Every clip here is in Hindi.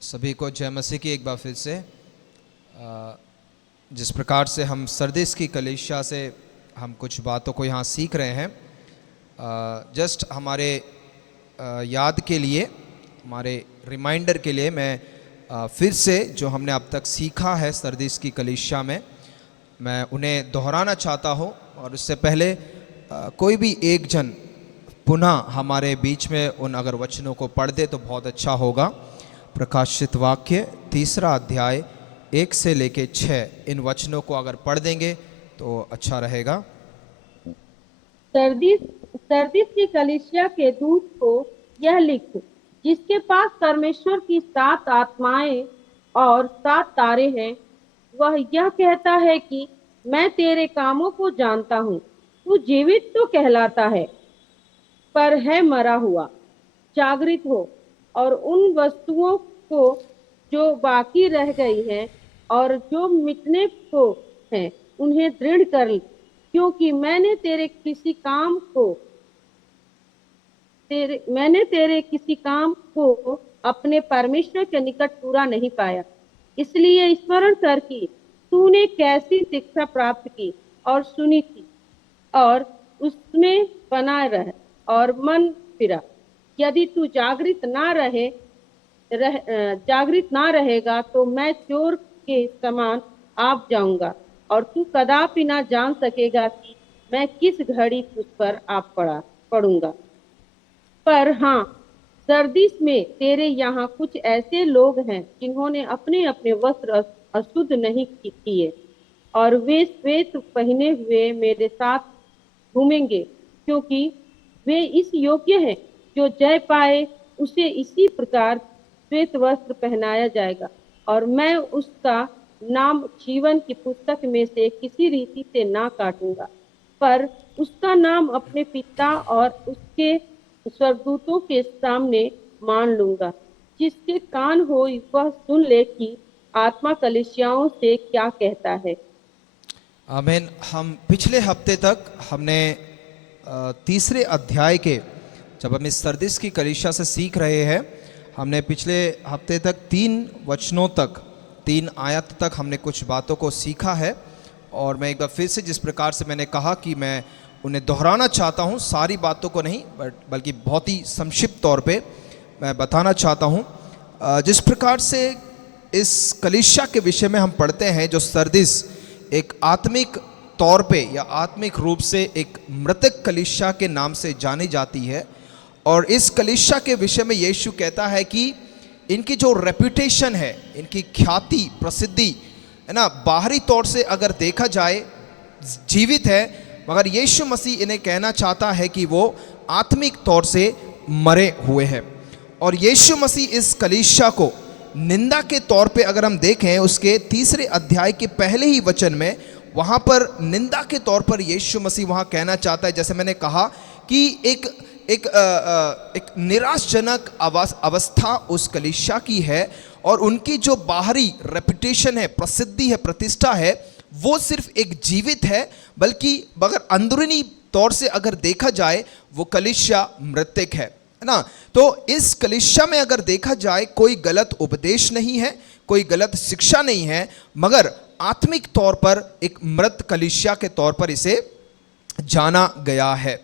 सभी को जय मसीह की एक बार फिर से। जिस प्रकार से हम सरदीस की कलीसिया से हम कुछ बातों को यहाँ सीख रहे हैं, जस्ट हमारे याद के लिए, हमारे रिमाइंडर के लिए मैं फिर से जो हमने अब तक सीखा है सरदीस की कलीसिया में, मैं उन्हें दोहराना चाहता हूँ। और उससे पहले कोई भी एक जन पुनः हमारे बीच में उन अगर वचनों को पढ़ दे तो बहुत अच्छा होगा। प्रकाशित वाक्य 3 अध्याय 1 से लेके 6, इन वचनों को अगर पढ़ देंगे तो अच्छा रहेगा। सरदीस की कलीसिया के दूत को यह लिख, जिसके पास परमेश्वर की 7 आत्माएं और 7 तारे हैं, वह यह कहता है कि मैं तेरे कामों को जानता हूँ। तू जीवित तो कहलाता है, पर है मरा हुआ। जागृत हो और उन वस्तुओं को जो बाकी रह गई हैं और जो मिटने को हैं, उन्हें दृढ़ कर, क्योंकि मैंने तेरे किसी काम को अपने परमेश्वर के निकट पूरा नहीं पाया। इसलिए स्मरण कर कि तूने कैसी शिक्षा प्राप्त की और सुनी थी, और उसमें बना रह और मन फिरा। यदि तू जागृत ना रहेगा तो मैं चोर के समान आप जाऊंगा, और तू कदापि ना जान सकेगा कि मैं किस घड़ी तुझ पर आप पड़ूंगा। पर हाँ, सरदीस में तेरे यहाँ कुछ ऐसे लोग हैं जिन्होंने अपने अपने वस्त्र अशुद्ध नहीं किए, और वे श्वेत पहने हुए मेरे साथ घूमेंगे, क्योंकि वे इस योग्य हैं। जो जय पाए उसे इसी प्रकार श्वेत वस्त्र पहनाया जाएगा, और मैं उसका नाम जीवन की पुस्तक में से किसी रीति से ना काटूंगा, पर उसका नाम अपने पिता और उसके स्वर्गदूतों के सामने मान लूंगा। जिसके कान हो वह सुन ले कि आत्मा कलीसियाओं से क्या कहता है। आमीन। हम पिछले हफ्ते तक हमने 3 अध्याय के, जब हम इस सरदीस की कलीसिया से सीख रहे हैं, हमने पिछले हफ्ते तक 3 वचनों तक, 3 आयत तक हमने कुछ बातों को सीखा है। और मैं एक बार फिर से, जिस प्रकार से मैंने कहा कि मैं उन्हें दोहराना चाहता हूँ, सारी बातों को नहीं बल्कि बहुत ही संक्षिप्त तौर पे मैं बताना चाहता हूँ। जिस प्रकार से इस कलीसिया के विषय में हम पढ़ते हैं, जो सरदीस एक आत्मिक तौर पे या आत्मिक रूप से एक मृतक कलीसिया के नाम से जानी जाती है। और इस कलीसिया के विषय में यीशु कहता है कि इनकी जो रेपुटेशन है, इनकी ख्याति प्रसिद्धि है ना, बाहरी तौर से अगर देखा जाए जीवित है, मगर यीशु मसीह इन्हें कहना चाहता है कि वो आत्मिक तौर से मरे हुए हैं। और यीशु मसीह इस कलीसिया को निंदा के तौर पे अगर हम देखें, उसके 3 अध्याय के पहले ही वचन में, वहाँ पर निंदा के तौर पर यीशु मसीह वहाँ कहना चाहता है, जैसे मैंने कहा कि एक निराशजनक अवस्था उस कलीसिया की है। और उनकी जो बाहरी रेपुटेशन है, प्रसिद्धि है, प्रतिष्ठा है, वो सिर्फ एक जीवित है, बल्कि अगर अंदरूनी तौर से अगर देखा जाए वो कलीसिया मृतक है ना। तो इस कलीसिया में अगर देखा जाए कोई गलत उपदेश नहीं है, कोई गलत शिक्षा नहीं है, मगर आत्मिक तौर पर एक मृत कलीसिया के तौर पर इसे जाना गया है।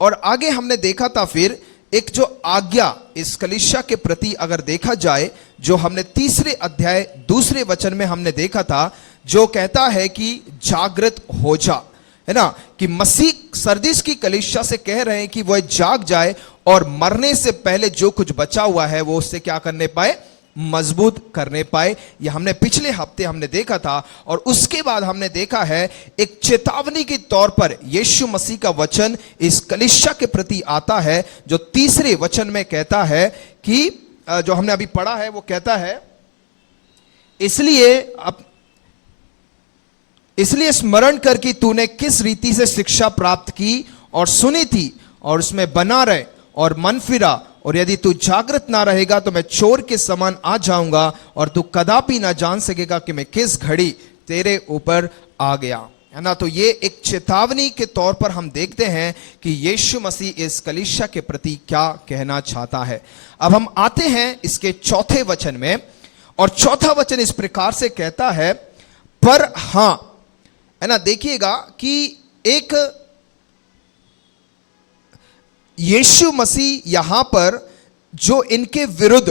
और आगे हमने देखा था फिर एक जो आज्ञा इस कलीसिया के प्रति अगर देखा जाए, जो हमने 3 अध्याय 2 वचन में हमने देखा था, जो कहता है कि जागृत हो जा, है ना, कि मसीह सरदीस की कलीसिया से कह रहे हैं कि वह जाग जाए और मरने से पहले जो कुछ बचा हुआ है वो उससे क्या करने पाए, मजबूत करने पाए। यह हमने पिछले हफ्ते हमने देखा था। और उसके बाद हमने देखा है एक चेतावनी के तौर पर यीशु मसीह का वचन इस कलीसिया के प्रति आता है, जो 3 वचन में कहता है कि जो हमने अभी पढ़ा है, वो कहता है, इसलिए स्मरण कर कि तूने किस रीति से शिक्षा प्राप्त की और सुनी थी, और उसमें बना रहे और मन फिरा। और यदि तू जागृत ना रहेगा तो मैं चोर के समान आ जाऊंगा, और तू कदापि ना जान सकेगा कि मैं किस घड़ी तेरे ऊपर आ गया, है ना। तो ये एक चेतावनी के तौर पर हम देखते हैं कि यीशु मसीह इस कलीसिया के प्रति क्या कहना चाहता है। अब हम आते हैं इसके 4 वचन में, और चौथा वचन इस प्रकार से कहता है, पर हां, है ना, देखिएगा कि एक यीशु मसीह यहां पर जो इनके विरुद्ध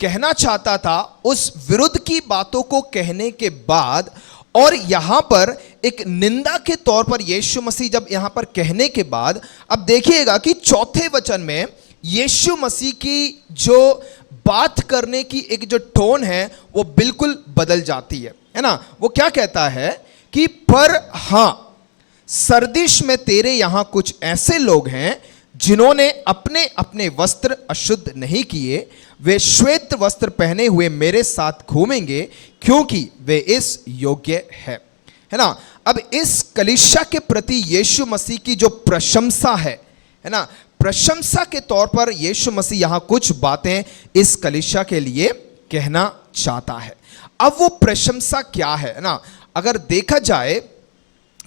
कहना चाहता था, उस विरुद्ध की बातों को कहने के बाद और यहां पर एक निंदा के तौर पर यीशु मसीह जब यहां पर कहने के बाद, अब देखिएगा कि चौथे वचन में यीशु मसीह की जो बात करने की एक जो टोन है वो बिल्कुल बदल जाती है ना। वो क्या कहता है कि पर हां, सरदीस में तेरे यहां कुछ ऐसे लोग हैं जिन्होंने अपने अपने वस्त्र अशुद्ध नहीं किए, वे श्वेत वस्त्र पहने हुए मेरे साथ घूमेंगे क्योंकि वे इस योग्य है ना। अब इस कलीसिया के प्रति यीशु मसीह की जो प्रशंसा है ना, प्रशंसा के तौर पर यीशु मसीह यहां कुछ बातें इस कलीसिया के लिए कहना चाहता है। अब वो प्रशंसा क्या है ना, अगर देखा जाए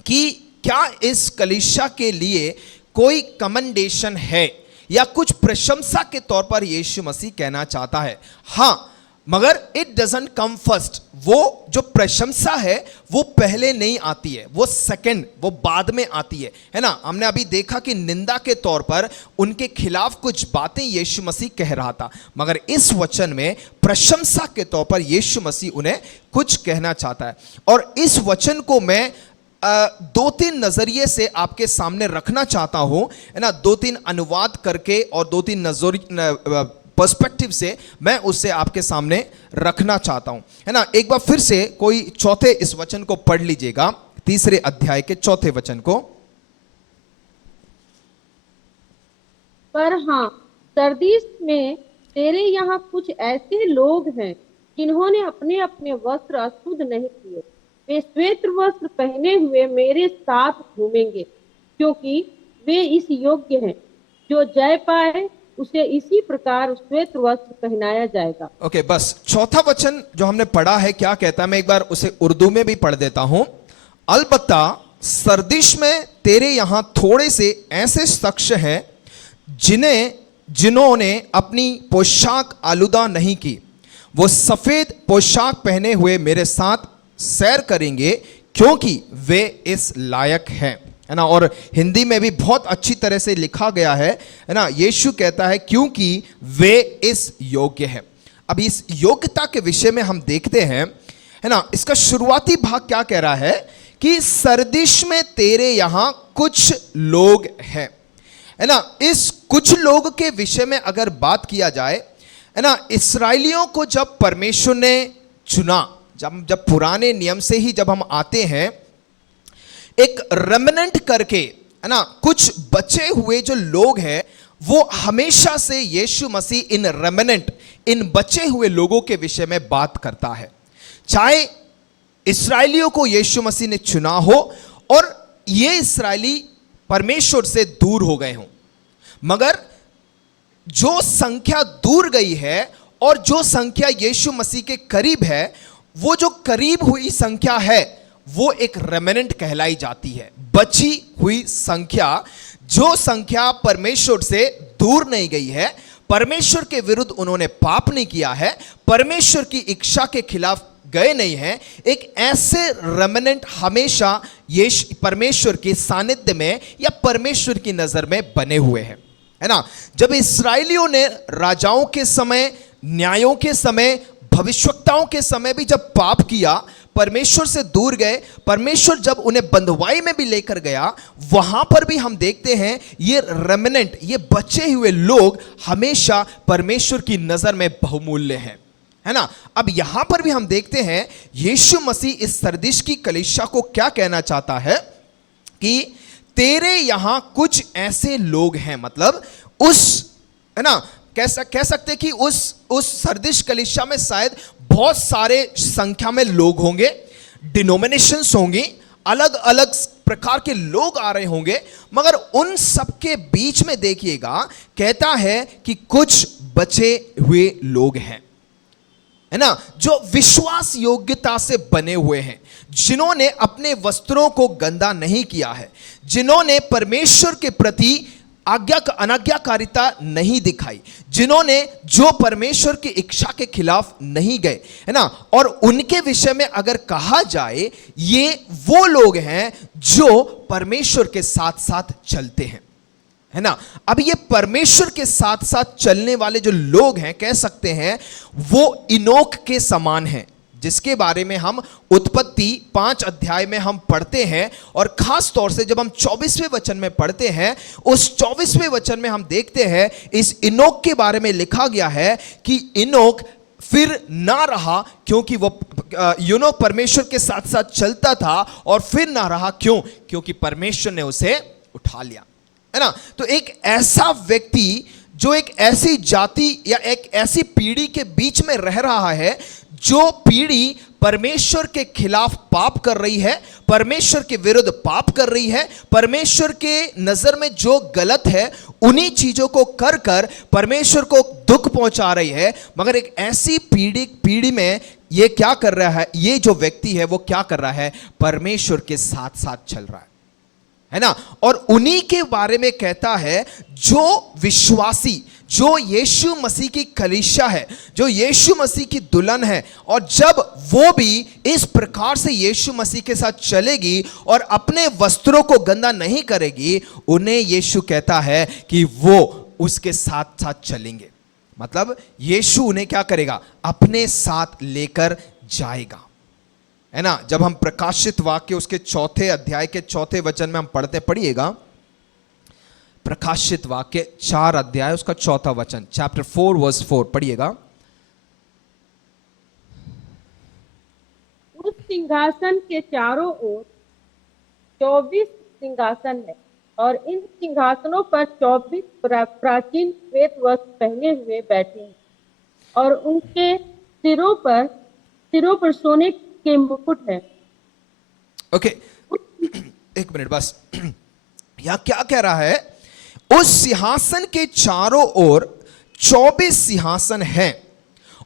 कि क्या इस कलीसिया के लिए कोई कमेंडेशन है या कुछ प्रशंसा के तौर पर यीशु मसीह कहना चाहता है, हां, मगर इट डजंट कम फर्स्ट। वो जो प्रशंसा है वो पहले नहीं आती है, वो सेकंड, वो बाद में आती है ना। हमने अभी देखा कि निंदा के तौर पर उनके खिलाफ कुछ बातें यीशु मसीह कह रहा था, मगर इस वचन में प्रशंसा के तौर पर यीशु मसीह उन्हें कुछ कहना चाहता है। और इस वचन को मैं दो तीन नजरिए से आपके सामने रखना चाहता हूं, है ना, दो तीन अनुवाद करके और दो तीन पर्सपेक्टिव से मैं उससे आपके सामने रखना चाहता हूं, है ना। एक बार फिर से कोई चौथे इस वचन को पढ़ लीजिएगा, तीसरे अध्याय के चौथे वचन को। पर हाँ, सरदीस में तेरे यहाँ कुछ ऐसे लोग हैं जिन्होंने अपने अपने वस्त्र अशुद्ध नहीं किए, वे श्वेत वस्त्र पहने हुए मेरे साथ घूमेंगे क्योंकि वे इस योग्य हैं। जो जय पाए उसे इसी प्रकार श्वेत वस्त्र पहनाया जाएगा। ओके, बस चौथा वचन जो हमने पढ़ा है क्या कहता है, मैं एक बार उसे उर्दू में भी पढ़ देता हूं। अलबत्ता सरदीस में तेरे यहां थोड़े से ऐसे शख्स हैं जिन्होंने अपनी पोशाक आलूदा नहीं की, वो सफेद पोशाक पहने हुए मेरे साथ सैर करेंगे क्योंकि वे इस लायक हैं, है ना। और हिंदी में भी बहुत अच्छी तरह से लिखा गया है ना। यीशु कहता है क्योंकि वे इस योग्य हैं। अब इस योग्यता के विषय में हम देखते हैं, है ना, इसका शुरुआती भाग क्या कह रहा है कि सरदीस में तेरे यहां कुछ लोग हैं, है ना। इस कुछ लोग के विषय में अगर बात किया जाए, है ना, इस्राएलियों को जब परमेश्वर ने चुना, जब पुराने नियम से ही जब हम आते हैं, एक रेमिनेंट करके, है ना, कुछ बचे हुए जो लोग हैं, वो हमेशा से यीशु मसीह इन रेमिनेंट, इन बचे हुए लोगों के विषय में बात करता है। चाहे इस्राएलियों को यीशु मसीह ने चुना हो और ये इस्राएली परमेश्वर से दूर हो गए हों, मगर जो संख्या दूर गई है और जो संख्या यीशु मसीह के करीब है, वो जो करीब हुई संख्या है वो एक रेमिनेंट कहलाई जाती है, बची हुई संख्या। जो संख्या परमेश्वर से दूर नहीं गई है, परमेश्वर के विरुद्ध उन्होंने पाप नहीं किया है, परमेश्वर की इच्छा के खिलाफ गए नहीं हैं, एक ऐसे रेमिनेंट हमेशा यीशु परमेश्वर के सानिध्य में या परमेश्वर की नजर में बने हुए हैं, है ना। जब इस्राएलियों ने राजाओं के समय, न्यायों के समय, भविष्यवक्ताओं के समय भी जब पाप किया, परमेश्वर से दूर गए, परमेश्वर जब उन्हें बंधुआई में भी लेकर गया, वहां पर भी हम देखते हैं ये रेमिनेंट, ये बचे हुए लोग हमेशा परमेश्वर की नजर में बहुमूल्य हैं, है ना। अब यहां पर भी हम देखते हैं यीशु मसीह इस सरदीस की कलीसिया को क्या कहना चाहता है कि तेरे यहां कुछ ऐसे लोग हैं, मतलब उस, है ना, कह सकते कि उस सरदीस कलीसिया में शायद बहुत सारे संख्या में लोग होंगे, डिनोमिनेशंस होंगी, अलग अलग प्रकार के लोग आ रहे होंगे, मगर उन सबके बीच में देखिएगा कहता है कि कुछ बचे हुए लोग हैं, है ना, जो विश्वास योग्यता से बने हुए हैं, जिन्होंने अपने वस्त्रों को गंदा नहीं किया है, जिन्होंने परमेश्वर के प्रति अनाज्ञाकारिता नहीं दिखाई, जिन्होंने जो परमेश्वर की इच्छा के खिलाफ नहीं गए, है ना। और उनके विषय में अगर कहा जाए, ये वो लोग हैं जो परमेश्वर के साथ साथ चलते हैं, है ना। अब ये परमेश्वर के साथ साथ चलने वाले जो लोग हैं, कह सकते हैं वो इनोक के समान हैं, जिसके बारे में हम उत्पत्ति 5 अध्याय में हम पढ़ते हैं। और खास तौर से जब हम 24वें वचन में पढ़ते हैं, उस 24वें वचन में हम देखते हैं इस इनोक के बारे में लिखा गया है कि इनोक फिर ना रहा, क्योंकि वो इनोक परमेश्वर के साथ साथ चलता था, और फिर ना रहा क्योंकि परमेश्वर ने उसे उठा लिया, है ना। तो एक ऐसा व्यक्ति जो एक ऐसी जाति या एक ऐसी पीढ़ी के बीच में रह रहा है, जो पीढ़ी परमेश्वर के खिलाफ पाप कर रही है, परमेश्वर के विरुद्ध पाप कर रही है, परमेश्वर के नजर में जो गलत है उन्हीं चीजों को कर कर परमेश्वर को दुख पहुंचा रही है। मगर एक ऐसी पीढ़ी में ये क्या कर रहा है, ये जो व्यक्ति है वो क्या कर रहा है, परमेश्वर के साथ साथ चल रहा है ना। और उन्हीं के बारे में कहता है जो विश्वासी, जो यीशु मसीह की कलीसिया है, जो यीशु मसीह की दुल्हन है, और जब वो भी इस प्रकार से यीशु मसीह के साथ चलेगी और अपने वस्त्रों को गंदा नहीं करेगी, उन्हें यीशु कहता है कि वो उसके साथ साथ चलेंगे। मतलब यीशु उन्हें क्या करेगा, अपने साथ लेकर जाएगा, है ना। जब हम प्रकाशित वाक्य उसके 4 अध्याय के 4 वचन में हम पढ़िएगा, प्रकाशित वाक्य 4 अध्याय उसका 4 वचन, चैप्टर 4 वर्स 4 पढ़िएगा। उस सिंहासन के चारों ओर 24 सिंहासन है, और इन सिंहासनों पर 24 प्राचीन श्वेत वस्त्र पहने हुए बैठे हैं, और उनके सिरों पर सोने के मुकुट है। ओके, एक मिनट बस। यहां क्या कह रहा है, उस सिंहासन के चारों ओर 24 सिंहासन हैं,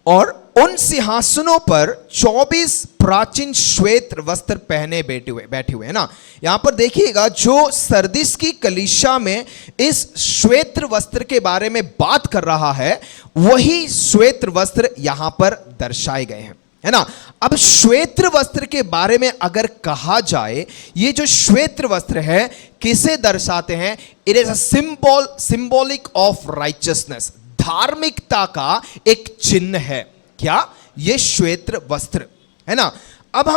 और उन सिंहासनों पर 24 प्राचीन श्वेत वस्त्र पहने बैठे हुए, है ना। यहां पर देखिएगा, जो सरदिस की कलीसिया में इस श्वेत वस्त्र के बारे में बात कर रहा है, वही श्वेत वस्त्र यहां पर दर्शाए गए हैं, है ना। अब श्वेत वस्त्र के बारे में अगर कहा जाए, ये जो श्वेत वस्त्र है किसे दर्शाते हैं, it is a symbolic of righteousness, धार्मिकता का एक चिन्ह है। क्या ये श्वेत वस्त्र, है ना। अब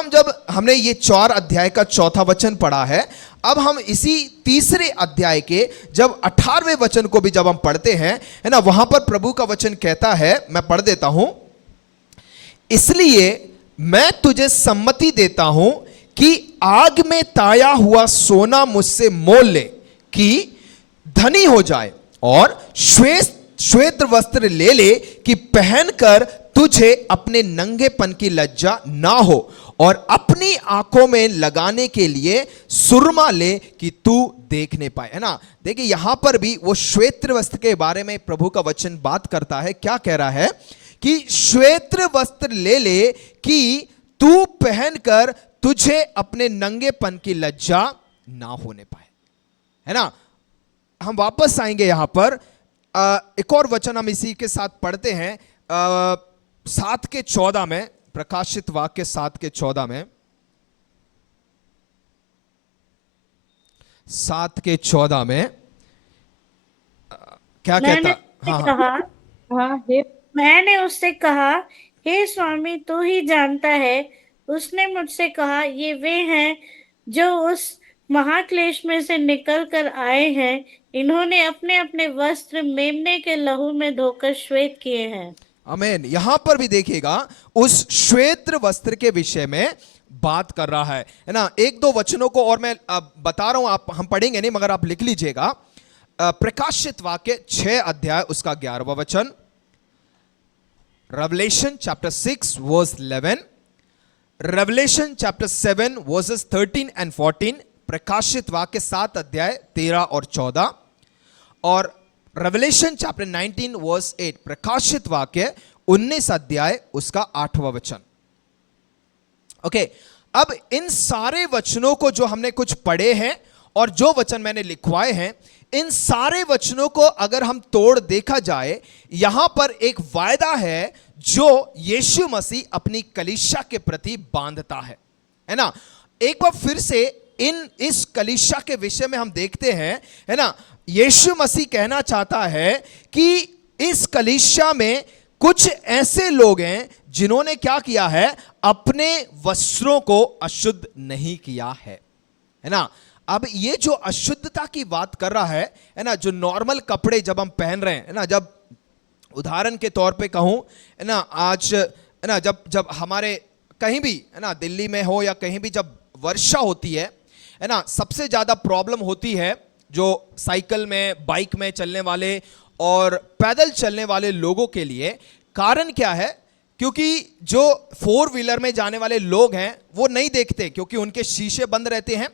हमने ये 4 अध्याय का 4 वचन पढ़ा है, अब हम इसी 3 अध्याय के जब 18वें वचन को भी जब हम पढ़ते हैं, है ना, वहां पर प्रभु का वचन कहता है, मैं पढ़ देता हूं। इसलिए मैं तुझे सम्मति देता हूं कि आग में ताया हुआ सोना मुझसे मोल ले कि धनी हो जाए, और श्वेत वस्त्र ले कि पहनकर तुझे अपने नंगेपन की लज्जा ना हो, और अपनी आंखों में लगाने के लिए सुरमा ले कि तू देखने पाए, है ना। देखिए यहां पर भी वो श्वेत वस्त्र के बारे में प्रभु का वचन बात करता है। क्या कह रहा है कि श्वेत वस्त्र ले कि तू पहनकर तुझे अपने नंगेपन की लज्जा ना होने पाए, है ना। हम वापस आएंगे यहां पर, एक और वचन हम इसी के साथ पढ़ते हैं, 7 के 14 में, प्रकाशित वाक्य 7 के 14 में, 7 के 14 में क्या कहता, मैंने उससे कहा, हे स्वामी तू ही जानता है। उसने मुझसे कहा, ये वे हैं जो उस महाक्लेश में से निकल कर आए हैं, इन्होंने अपने अपने वस्त्र मेमने के लहू में धोकर श्वेत किए हैं। आमीन। यहां पर भी देखिएगा उस श्वेत वस्त्र के विषय में बात कर रहा है ना। 1-2 वचनों को और मैं बता रहा हूं, हम पढ़ेंगे नहीं मगर आप लिख लीजिएगा। प्रकाशित वाक्य 6 अध्याय उसका 11वां वचन, Revelation chapter 6 verse 11, Revelation chapter 7 verses 13 and 14, प्रकाशित वाक्य 7 अध्याय 13 और 14, और Revelation chapter 19 verse 8, प्रकाशित वाक्य 19 अध्याय उसका 8वां वचन। ओके, अब इन सारे वचनों को जो हमने कुछ पढ़े हैं और जो वचन मैंने लिखवाए हैं, इन सारे वचनों को अगर हम तोड़ देखा जाए, यहां पर एक वायदा है जो यीशु मसीह अपनी कलीसिया के प्रति बांधता है ना। एक बार फिर से इस कलीसिया के विषय में हम देखते हैं, है ना। यीशु मसीह कहना चाहता है कि इस कलीसिया में कुछ ऐसे लोग हैं जिन्होंने क्या किया है, अपने वस्त्रों को अशुद्ध नहीं किया है ना। अब ये जो अशुद्धता की बात कर रहा है ना, जो नॉर्मल कपड़े जब हम पहन रहे हैं ना, जब उदाहरण के तौर पे कहूं, है ना, आज है ना, जब हमारे कहीं भी, है ना, दिल्ली में हो या कहीं भी जब वर्षा होती है ना, सबसे ज्यादा प्रॉब्लम होती है जो साइकिल में, बाइक में चलने वाले और पैदल चलने वाले लोगों के लिए। कारण क्या है? क्योंकि जो 4 व्हीलर में जाने वाले लोग हैं वो नहीं देखते, क्योंकि उनके शीशे बंद रहते हैं,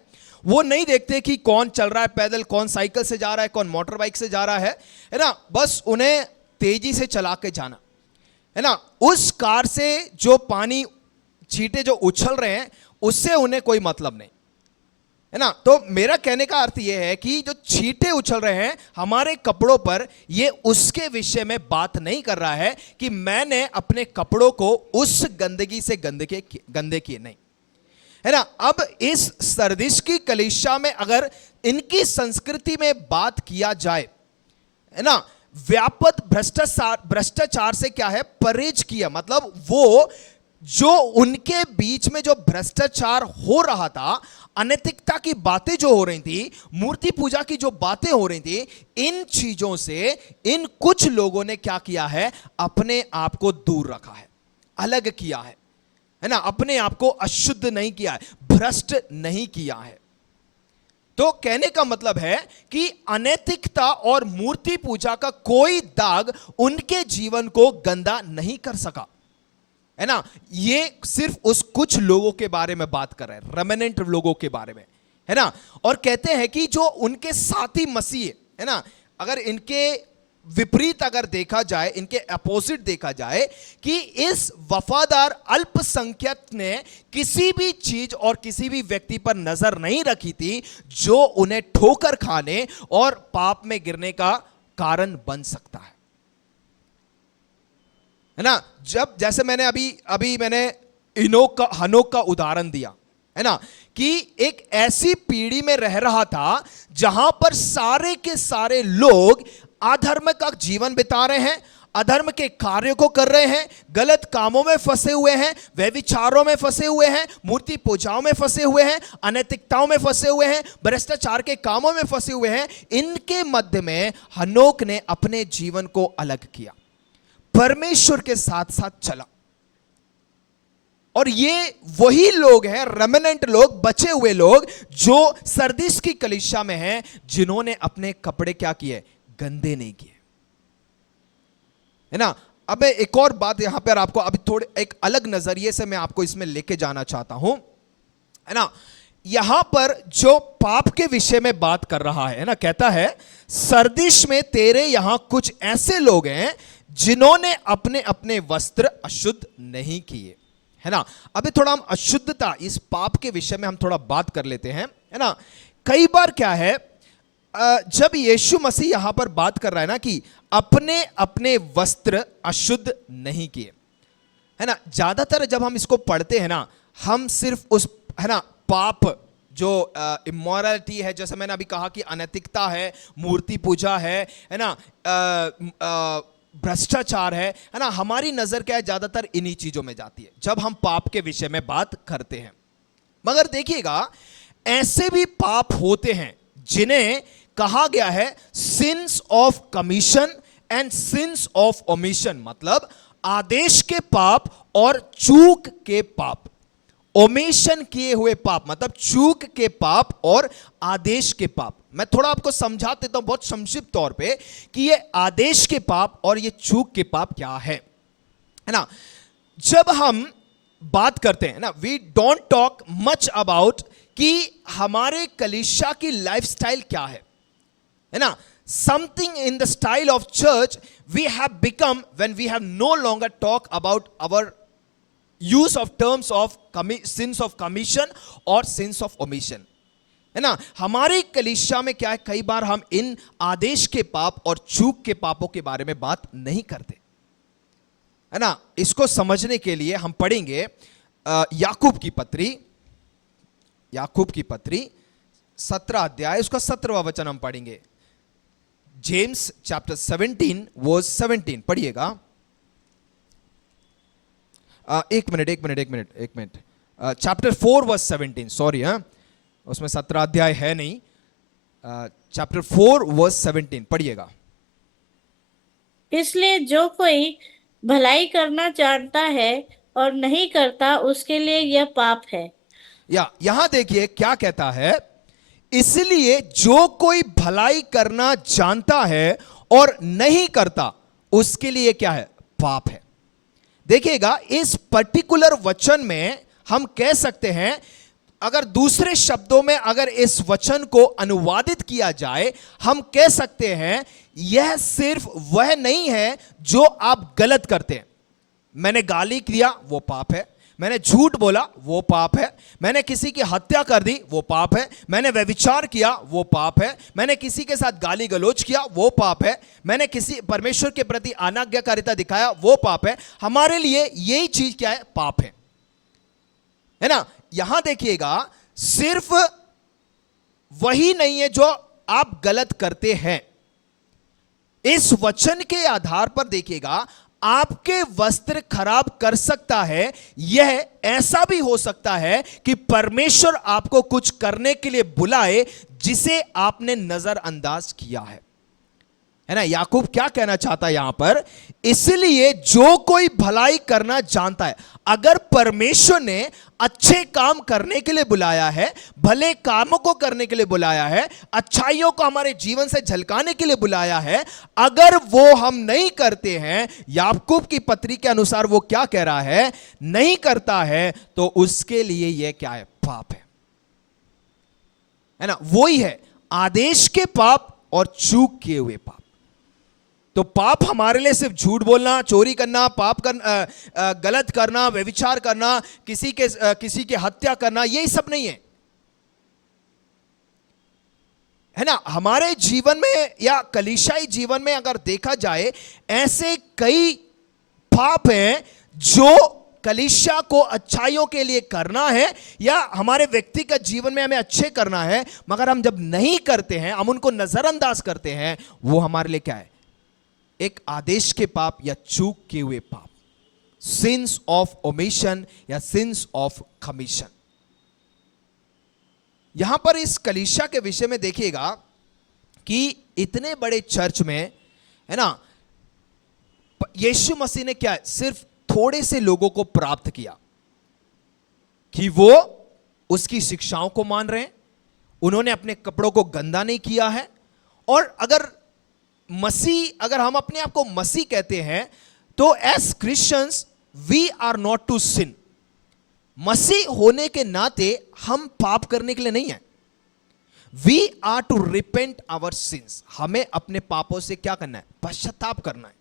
वो नहीं देखते कि कौन चल रहा है पैदल, कौन साइकिल से जा रहा है, कौन मोटर बाइक से जा रहा है ना। बस उन्हें तेजी से चला के जाना है ना। उस कार से जो पानी छींटे जो उछल रहे हैं उससे उन्हें कोई मतलब नहीं, है ना। तो मेरा कहने का अर्थ यह है कि जो छींटे उछल रहे हैं हमारे कपड़ों पर, ये उसके विषय में बात नहीं कर रहा है कि मैंने अपने कपड़ों को उस गंदगी से गंदे किए, नहीं, है ना। अब इस सरदीस की कलीसिया में अगर इनकी संस्कृति में बात किया जाए, है ना, व्यापक भ्रष्टाचार से क्या है, परहेज किया, मतलब वो जो उनके बीच में जो भ्रष्टाचार हो रहा था, अनैतिकता की बातें जो हो रही थी, मूर्ति पूजा की जो बातें हो रही थी, इन चीजों से इन कुछ लोगों ने क्या किया है, अपने आप को दूर रखा है, अलग किया है ना, अपने आप को अशुद्ध नहीं किया है, भ्रष्ट नहीं किया है। तो कहने का मतलब है कि अनैतिकता और मूर्ति पूजा का कोई दाग उनके जीवन को गंदा नहीं कर सका, है ना। ये सिर्फ उस कुछ लोगों के बारे में बात कर रहे हैं, रेमिनेंट लोगों के बारे में, है ना। और कहते हैं कि जो उनके साथी मसीह, है ना, अगर इनके विपरीत अगर देखा जाए, इनके अपोजिट देखा जाए, कि इस वफादार अल्पसंख्यक ने किसी भी चीज और किसी भी व्यक्ति पर नजर नहीं रखी थी जो उन्हें ठोकर खाने और पाप में गिरने का कारण बन सकता है ना। जब जैसे मैंने अभी मैंने हनोक का उदाहरण दिया, है ना, कि एक ऐसी पीढ़ी में रह रहा था जहां पर सारे के सारे लोग अधर्म का जीवन बिता रहे हैं, अधर्म के कार्यों को कर रहे हैं, गलत कामों में फंसे हुए हैं, व्यभिचारों में फंसे हुए हैं, मूर्ति पूजाओं में फंसे हुए हैं, अनैतिकताओं में फंसे हुए हैं, भ्रष्टाचार के कामों में फंसे हुए हैं। इनके मध्य में हनोक ने अपने जीवन को अलग किया, परमेश्वर के साथ साथ चला। और ये वही लोग हैं, रेमिनेंट लोग, बचे हुए लोग, जो सरदीस की कलीसिया में हैं, जिन्होंने अपने कपड़े क्या किए, गंदे नहीं किए, है ना। अब एक और बात यहां पर आपको अभी थोड़े एक अलग नजरिए से मैं आपको इसमें लेके जाना चाहता हूं, है ना। यहां पर जो पाप के विषय में बात कर रहा है ना, कहता है सरदीस में तेरे यहां कुछ ऐसे लोग हैं जिन्होंने अपने अपने वस्त्र अशुद्ध नहीं किए, है ना। अभी थोड़ा हम अशुद्धता, इस पाप के विषय में हम थोड़ा बात कर लेते हैं, है ना। कई बार क्या है, जब यीशु मसीह यहां पर बात कर रहा है ना कि अपने अपने वस्त्र अशुद्ध नहीं किए, है ना, ज्यादातर जब हम इसको पढ़ते हैं ना, हम सिर्फ उस, है ना, पाप जो इमोरलिटी है, जैसे मैंने अभी कहा कि अनैतिकता है, मूर्ति पूजा है ना, भ्रष्टाचार है ना, हमारी नजर क्या है, ज्यादातर इन्हीं चीजों में जाती है जब हम पाप के विषय में बात करते हैं। मगर देखिएगा, ऐसे भी पाप होते हैं जिन्हें कहा गया है since of commission and since of omission, मतलब आदेश के पाप और चूक के पाप। ओमिशन किए हुए पाप मतलब चूक के पाप और आदेश के पाप। मैं थोड़ा आपको समझा देता हूं बहुत संक्षिप्त तौर पे कि ये आदेश के पाप और ये चूक के पाप क्या है ना। जब हम बात करते हैं ना, we don't talk much about कि हमारे कलीसिया की लाइफस्टाइल क्या है ना। Something in the style of church we have become when we have no longer talk about our use of terms of sins of commission or sins of omission. है ना। हमारी कलीसिया में क्या है, कई बार हम इन आदेश के पाप और चूक के पापों के बारे में बात नहीं करते, है ना। इसको समझने के लिए हम पढ़ेंगे याकूब की पत्री 17 अध्याय, उसका 17वां वचन हम पढ़ेंगे। जेम्स चैप्टर 17 वर्स 17 पढ़िएगा। एक मिनट चैप्टर 4 वर्स 17, सॉरी, उसमें 17 अध्याय है नहीं, चैप्टर 4 वर्स 17 पढ़िएगा। इसलिए जो कोई भलाई करना चाहता है और नहीं करता, उसके लिए यह पाप है। यहां देखिए क्या कहता है, इसलिए जो कोई भलाई करना जानता है और नहीं करता, उसके लिए क्या है, पाप है। देखिएगा, इस पर्टिकुलर वचन में हम कह सकते हैं, अगर दूसरे शब्दों में अगर इस वचन को अनुवादित किया जाए, हम कह सकते हैं यह सिर्फ वह नहीं है जो आप गलत करते हैं। मैंने गाली दिया, वो पाप है। मैंने झूठ बोला, वो पाप है। मैंने किसी की हत्या कर दी, वो पाप है। मैंने व्यभिचार किया, वो पाप है। मैंने किसी के साथ गाली गलौज किया, वो पाप है। मैंने किसी परमेश्वर के प्रति अनाज्ञाकारिता दिखाया, वो पाप है। हमारे लिए यही चीज क्या है, पाप है ना। यहां देखिएगा, सिर्फ वही नहीं है जो आप गलत करते हैं। इस वचन के आधार पर देखिएगा, आपके वस्त्र खराब कर सकता है। यह ऐसा भी हो सकता है कि परमेश्वर आपको कुछ करने के लिए बुलाए जिसे आपने नजरअंदाज किया है ना। याकूब क्या कहना चाहता है यहां पर, इसलिए जो कोई भलाई करना जानता है। अगर परमेश्वर ने अच्छे काम करने के लिए बुलाया है, भले कामों को करने के लिए बुलाया है, अच्छाइयों को हमारे जीवन से झलकाने के लिए बुलाया है, अगर वो हम नहीं करते हैं, याकूब की पत्री के अनुसार वो क्या कह रहा है, नहीं करता है, तो उसके लिए यह क्या है, पाप है ना। वही है आदेश के पाप और चूक किए हुए पाप। तो पाप हमारे लिए सिर्फ झूठ बोलना, चोरी करना, पाप करना, गलत करना, व्यभिचार करना, किसी की हत्या करना, यही सब नहीं है ना। हमारे जीवन में या कलीसियाई जीवन में अगर देखा जाए, ऐसे कई पाप हैं जो कलीसिया को अच्छाइयों के लिए करना है या हमारे व्यक्तिगत जीवन में हमें अच्छे करना है, मगर हम जब नहीं करते हैं, हम उनको नजरअंदाज करते हैं, वो हमारे लिए क्या है, एक आदेश के पाप या चूक किए हुए पाप, सिंस ऑफ ओमिशन या सिंस ऑफ कमीशन। यहां पर इस कलीसिया के विषय में देखिएगा कि इतने बड़े चर्च में, है ना, यीशु मसीह ने क्या, सिर्फ थोड़े से लोगों को प्राप्त किया कि वो उसकी शिक्षाओं को मान रहे हैं, उन्होंने अपने कपड़ों को गंदा नहीं किया है। और अगर हम अपने आप को मसीह कहते हैं, तो as Christians we are not to sin. मसीह होने के नाते हम पाप करने के लिए नहीं है। We are to repent our sins. हमें अपने पापों से क्या करना है, पश्चाताप करना है।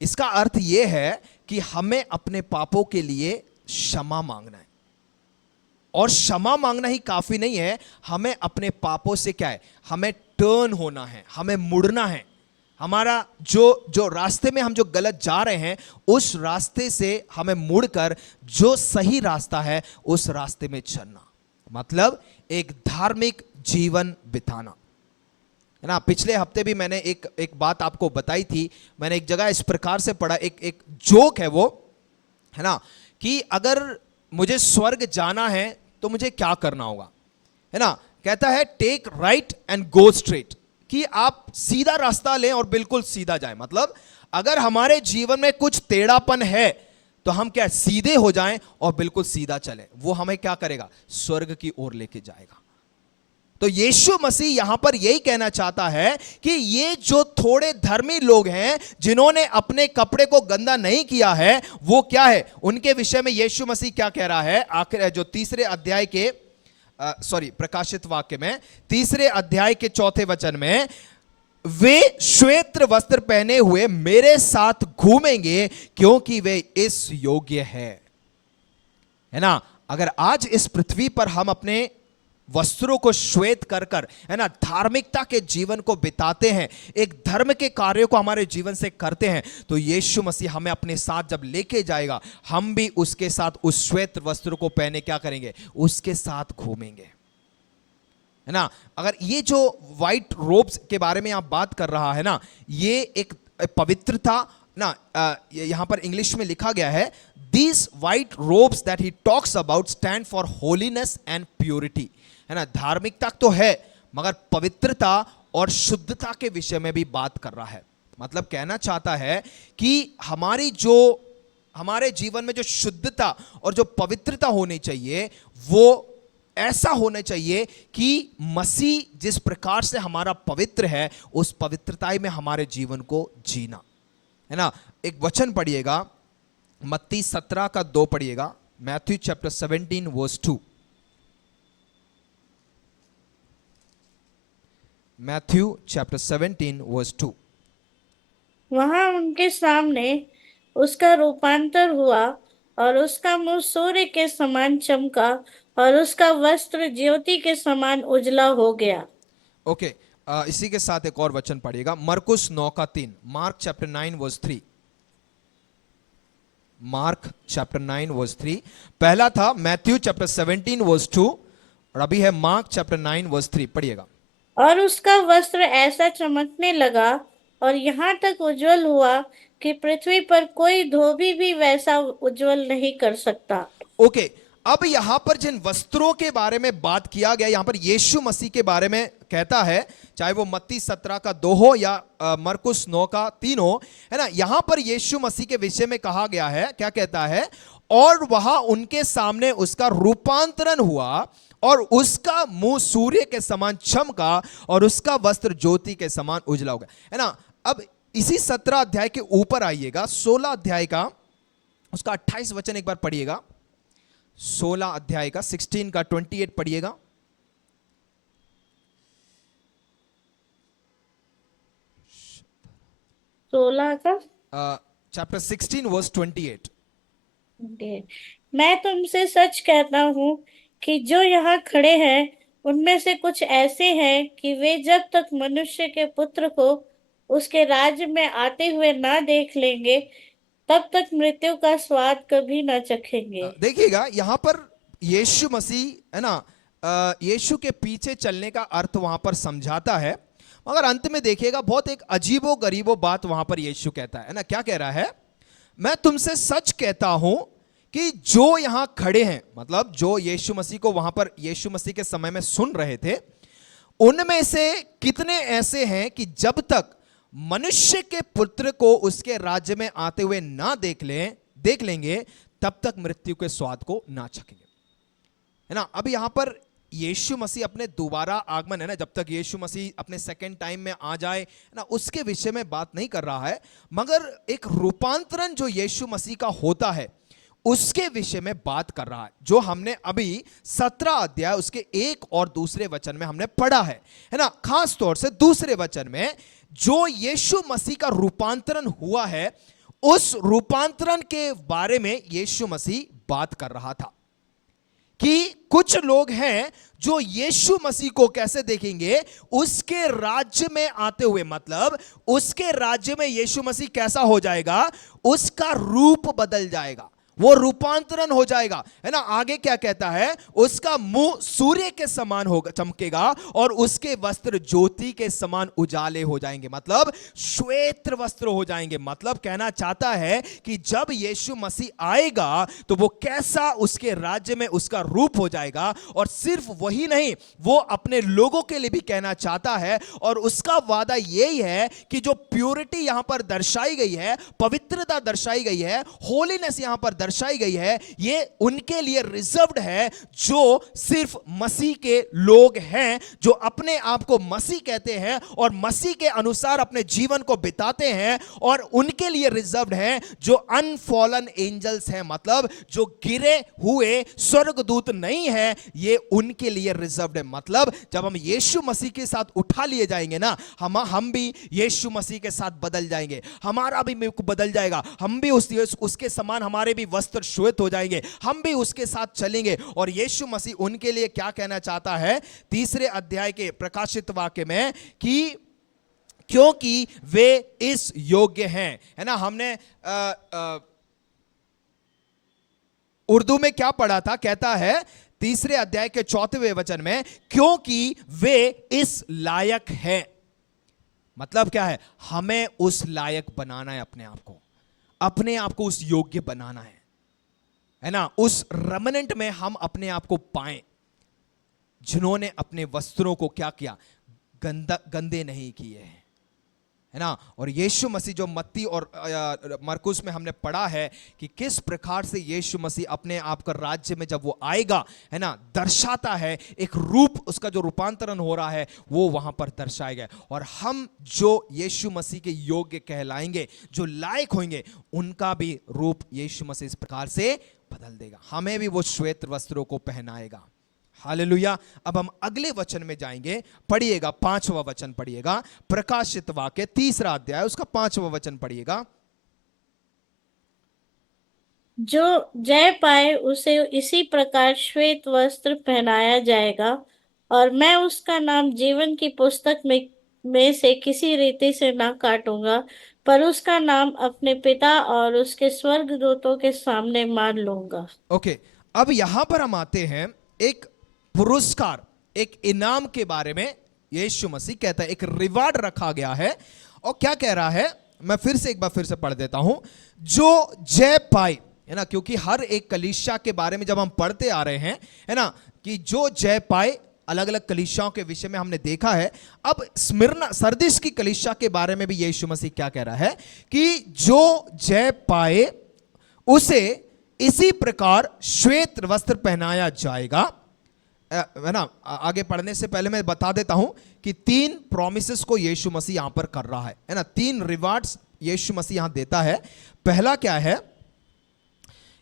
इसका अर्थ यह है कि हमें अपने पापों के लिए क्षमा मांगना है। और क्षमा मांगना ही काफी नहीं है, हमें अपने पापों से क्या है, हमें टर्न होना है, हमें मुड़ना है। हमारा जो रास्ते में हम जो गलत जा रहे हैं, उस रास्ते से हमें मुड़कर जो सही रास्ता है उस रास्ते में चलना, मतलब एक धार्मिक जीवन बिताना, है ना। पिछले हफ्ते भी मैंने एक बात आपको बताई थी। मैंने एक जगह इस प्रकार से पढ़ा, एक जोक है वो, है ना, कि अगर मुझे स्वर्ग जाना है तो मुझे क्या करना होगा, है ना। कहता है take right and go straight, कि आप सीधा रास्ता लें और बिल्कुल सीधा जाएं। मतलब अगर हमारे जीवन में कुछ टेढ़ापन है तो हम क्या सीधे हो जाएं और बिल्कुल सीधा चलें, वो हमें क्या करेगा, स्वर्ग की ओर लेके जाएगा। तो यीशु मसीह यहां पर यही कहना चाहता है कि ये जो थोड़े धर्मी लोग हैं जिन्होंने अपने कपड़े को गंदा नहीं किया है, वो क्या है, उनके विषय में यीशु मसीह क्या कह रहा है, आखिर जो तीसरे अध्याय के प्रकाशित वाक्य में तीसरे अध्याय के चौथे वचन में, वे श्वेत वस्त्र पहने हुए मेरे साथ घूमेंगे क्योंकि वे इस योग्य है ना। अगर आज इस पृथ्वी पर हम अपने वस्त्रों को श्वेत कर कर, है ना, धार्मिकता के जीवन को बिताते हैं, एक धर्म के कार्यों को हमारे जीवन से करते हैं, तो यीशु मसीह हमें अपने साथ जब लेके जाएगा, हम भी उसके साथ उस श्वेत वस्त्र को पहने क्या करेंगे, उसके साथ घूमेंगे, है ना। अगर ये जो व्हाइट रोब्स के बारे में आप बात कर रहा है ना, ये एक पवित्रता ना, यहां पर इंग्लिश में लिखा गया है, these white ropes that he talks about stand for holiness and purity, है ना। धार्मिकता तो है मगर पवित्रता और शुद्धता के विषय में भी बात कर रहा है। मतलब कहना चाहता है कि हमारे जीवन में जो शुद्धता और जो पवित्रता होनी चाहिए वो ऐसा होना चाहिए कि मसीह जिस प्रकार से हमारा पवित्र है, उस पवित्रता में हमारे जीवन को जीना, है ना। एक वचन पढ़िएगा, मत्ती 17 का 2 पढ़िएगा, Matthew chapter 17 verse 2। Matthew chapter 17 verse 2। वहां उनके सामने उसका रूपांतर हुआ और उसका मुंह सूर्य के समान चमका और उसका वस्त्र ज्योति के समान उजला हो गया। ओके, इसी के साथ एक और वचन पढ़िएगा, मरकुस 9 का 3, Mark chapter 9 verse 3। Mark chapter 9 verse 3। पहला था मैथ्यू चैप्टर 17 वर्स 2 और अभी है मार्क चैप्टर 9 वर्स 3। पढ़िएगा। और उसका वस्त्र ऐसा चमकने लगा और यहाँ तक उज्जवल हुआ कि पृथ्वी पर कोई धोबी भी वैसा उज्जवल नहीं कर सकता। ओके, अब यहां पर जिन वस्त्रों के बारे में बात किया गया, यहां पर यीशु मसीह के बारे में कहता है, चाहे वो मत्ती 17 का 2 हो या मरकुस 9 का 3 हो, है ना। यहां पर यीशु मसीह के विषय में कहा गया है, क्या कहता है, और वहां उनके सामने उसका रूपांतरण हुआ और उसका मुंह सूर्य के समान चमका और उसका वस्त्र ज्योति के समान उजला हो गया, है ना। अब इसी 17 अध्याय के ऊपर आइएगा, 16 अध्याय का उसका 28 वचन एक बार पढ़िएगा। 16 अध्याय का 16 का 28 पढ़िएगा। Chapter 16 verse 28। मैं तुमसे सच कहता हूं कि जो यहाँ खड़े हैं उनमें से कुछ ऐसे हैं कि वे जब तक मनुष्य के पुत्र को उसके राज्य में आते हुए ना देख लेंगे तब तक मृत्यु का स्वाद कभी ना चखेंगे। देखिएगा यहां पर यीशु मसीह, है ना, यीशु के पीछे चलने का अर्थ वहां पर समझाता है, मगर अंत में देखिएगा बहुत एक अजीबो गरीबो बात वहां पर यीशु कहता है ना। क्या कह रहा है, मैं तुमसे सच कहता हूं कि जो यहां खड़े हैं, मतलब जो यीशु मसीह को वहां पर यीशु मसीह के समय में सुन रहे थे, उनमें से कितने ऐसे हैं कि जब तक मनुष्य के पुत्र को उसके राज्य में आते हुए ना देख लेंगे तब तक मृत्यु के स्वाद को ना चखेंगे, है ना। अब यहां पर यीशु मसीह अपने दोबारा आगमन, है ना, जब तक यीशु मसीह अपने सेकंड टाइम में आ जाए, है ना, उसके विषय में बात नहीं कर रहा है, मगर एक रूपांतरण जो यीशु मसीह का होता है उसके विषय में बात कर रहा है, जो हमने अभी 17 अध्याय उसके 1 और दूसरे वचन में हमने पढ़ा है ना। खास तौर से दूसरे वचन में जो यीशु मसीह का रूपांतरण हुआ है, उस रूपांतरण के बारे में यीशु मसीह बात कर रहा था कि कुछ लोग हैं जो यीशु मसीह को कैसे देखेंगे, उसके राज्य में आते हुए, मतलब उसके राज्य में यीशु मसीह कैसा हो जाएगा, उसका रूप बदल जाएगा, वो रूपांतरण हो जाएगा, है ना। आगे क्या कहता है, उसका मुंह सूर्य के समान होगा, चमकेगा और उसके वस्त्र ज्योति के समान उजाले हो जाएंगे, मतलब श्वेत वस्त्र हो जाएंगे। मतलब कहना चाहता है कि जब यीशु मसीह आएगा तो वो कैसा उसके राज्य में उसका रूप हो जाएगा। और सिर्फ वही नहीं, वो अपने लोगों के लिए भी कहना चाहता है और उसका वादा यही है कि जो प्योरिटी यहां पर दर्शाई गई है, पवित्रता दर्शाई गई है, होलीनेस यहां पर दर्शाई गई है, ये उनके लिए रिजर्व्ड है जो सिर्फ मसीह के लोग हैं, जो अपने आप को मसीह कहते हैं और मसीह के अनुसार अपने जीवन को बिताते हैं। और उनके लिए रिजर्व्ड है जो अनफॉलन एंजल्स हैं, मतलब जो गिरे हुए स्वर्गदूत नहीं है, ये उनके लिए रिजर्व्ड है। मतलब जब हम यीशु मसीह के साथ उठा लिए जाएंगे ना, हम भी यीशु मसीह के साथ बदल जाएंगे, हमारा भी मुख बदल जाएगा, हम भी उसके समान, हमारे भी वस्त्र श्वेत हो जाएंगे, हम भी उसके साथ चलेंगे। और यीशु मसीह उनके लिए क्या कहना चाहता है 3 अध्याय के प्रकाशित वाक्य में कि क्योंकि वे इस योग्य हैं, है ना। हमने उर्दू में क्या पढ़ा था, कहता है 3 अध्याय के 4वें वचन में, क्योंकि वे इस लायक हैं। मतलब क्या है, हमें उस लायक बनाना है, अपने आप को उस योग्य बनाना है ना। उस रेमनेंट में हम अपने आप को पाएं जिन्होंने अपने वस्त्रों को क्या किया, गंदे नहीं किए हैं, है ना। और यीशु मसीह जो मत्ती और मरकुस में हमने पढ़ा है कि किस प्रकार से यीशु मसीह अपने आप का राज्य में जब वो आएगा, है ना, दर्शाता है, एक रूप, उसका जो रूपांतरण हो रहा है वो वहां पर दर्शाएगा। और हम जो यीशु मसीह के योग्य कहलाएंगे, जो लायक होंगे, उनका भी रूप यीशु मसीह इस प्रकार से बदल देगा, हमें भी वो श्वेत वस्त्रों को पहनाएगा। हालेलुया। अब हम अगले वचन में जाएंगे, पढ़िएगा 5वां वचन पढ़िएगा, प्रकाशित वाक्य 3 अध्याय उसका 5वां वचन पढ़िएगा। जो जय पाए उसे इसी प्रकार श्वेत वस्त्र पहनाया जाएगा, और मैं उसका नाम जीवन की पुस्तक में से किसी रीति से ना काटूंगा, पर उसका नाम अपने पिता और उसके स्वर्गदूतों के सामने मान लूंगा। ओके, अब यहां पर हम आते हैं एक पुरस्कार, एक इनाम के बारे में। यीशु मसीह कहता है एक रिवार्ड रखा गया है, और क्या कह रहा है, मैं एक बार फिर से पढ़ देता हूं। जो जय पाए, है ना, क्योंकि हर एक कलीसिया के बारे में जब हम पढ़ते आ रहे हैं, है ना, कि जो जय पाए, अलग अलग कलीसियाओं के विषय में हमने देखा है। अब स्मिरना सरदिस की कलीसिया के बारे में भी यीशु मसीह क्या कह रहा है कि जो जय पाए उसे इसी प्रकार श्वेत वस्त्र पहनाया जाएगा, है ना। आगे पढ़ने से पहले मैं बता देता हूं कि 3 प्रॉमिसेस को यीशु मसीह यहां पर कर रहा है ना। 3 रिवार्ड्स यीशु मसीह यहां देता है। पहला क्या है,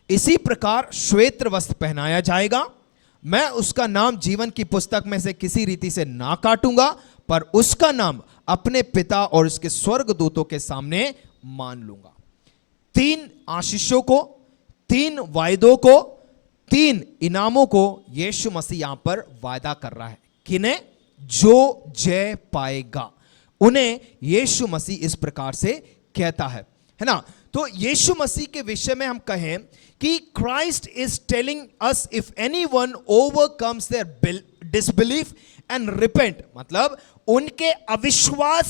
इसी प्रकार श्वेत वस्त्र पहनाया जाएगा, मैं उसका नाम जीवन की पुस्तक में से किसी रीति से ना काटूंगा, पर उसका नाम अपने पिता और उसके स्वर्गदूतों के सामने मान लूंगा। 3 आशीषों को, 3 वायदों को, 3 इनामों को यीशु मसीह यहां पर वायदा कर रहा है। किन्हें? जो जय पाएगा उन्हें यीशु मसीह इस प्रकार से कहता है ना। तो यीशु मसीह के विषय में हम कहें कि Christ is telling us if anyone overcomes their disbelief and repent, मतलब उनके अविश्वास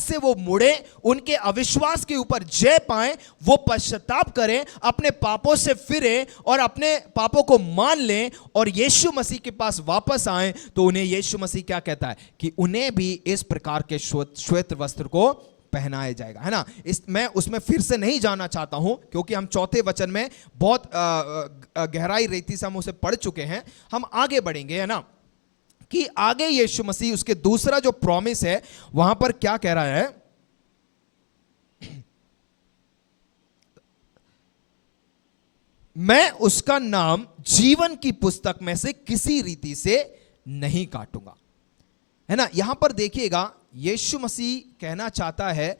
से वो मुड़े, उनके अविश्वास के ऊपर जय पाएं, वो पश्चाताप करें, अपने पापों से फिरें और अपने पापों को मान लें और यीशु मसीह के पास वापस आएं, तो उन्हें यीशु मसीह क्या कहता है कि उन्हें भी इस प्रकार के श्वेत वस्त्र को पहनाया जाएगा, है ना। मैं उसमें फिर से नहीं जाना चाहता हूं, क्योंकि हम 4थे वचन में बहुत गहराई रीति से हम उसे पढ़ चुके हैं। हम आगे बढ़ेंगे, है ना, कि आगे यीशु मसीह उसके दूसरा जो प्रॉमिस है वहां पर क्या कह रहा है, मैं उसका नाम जीवन की पुस्तक में से किसी रीति से नहीं काटूंगा, है ना। यहां पर देखिएगा यीशु मसीह कहना चाहता है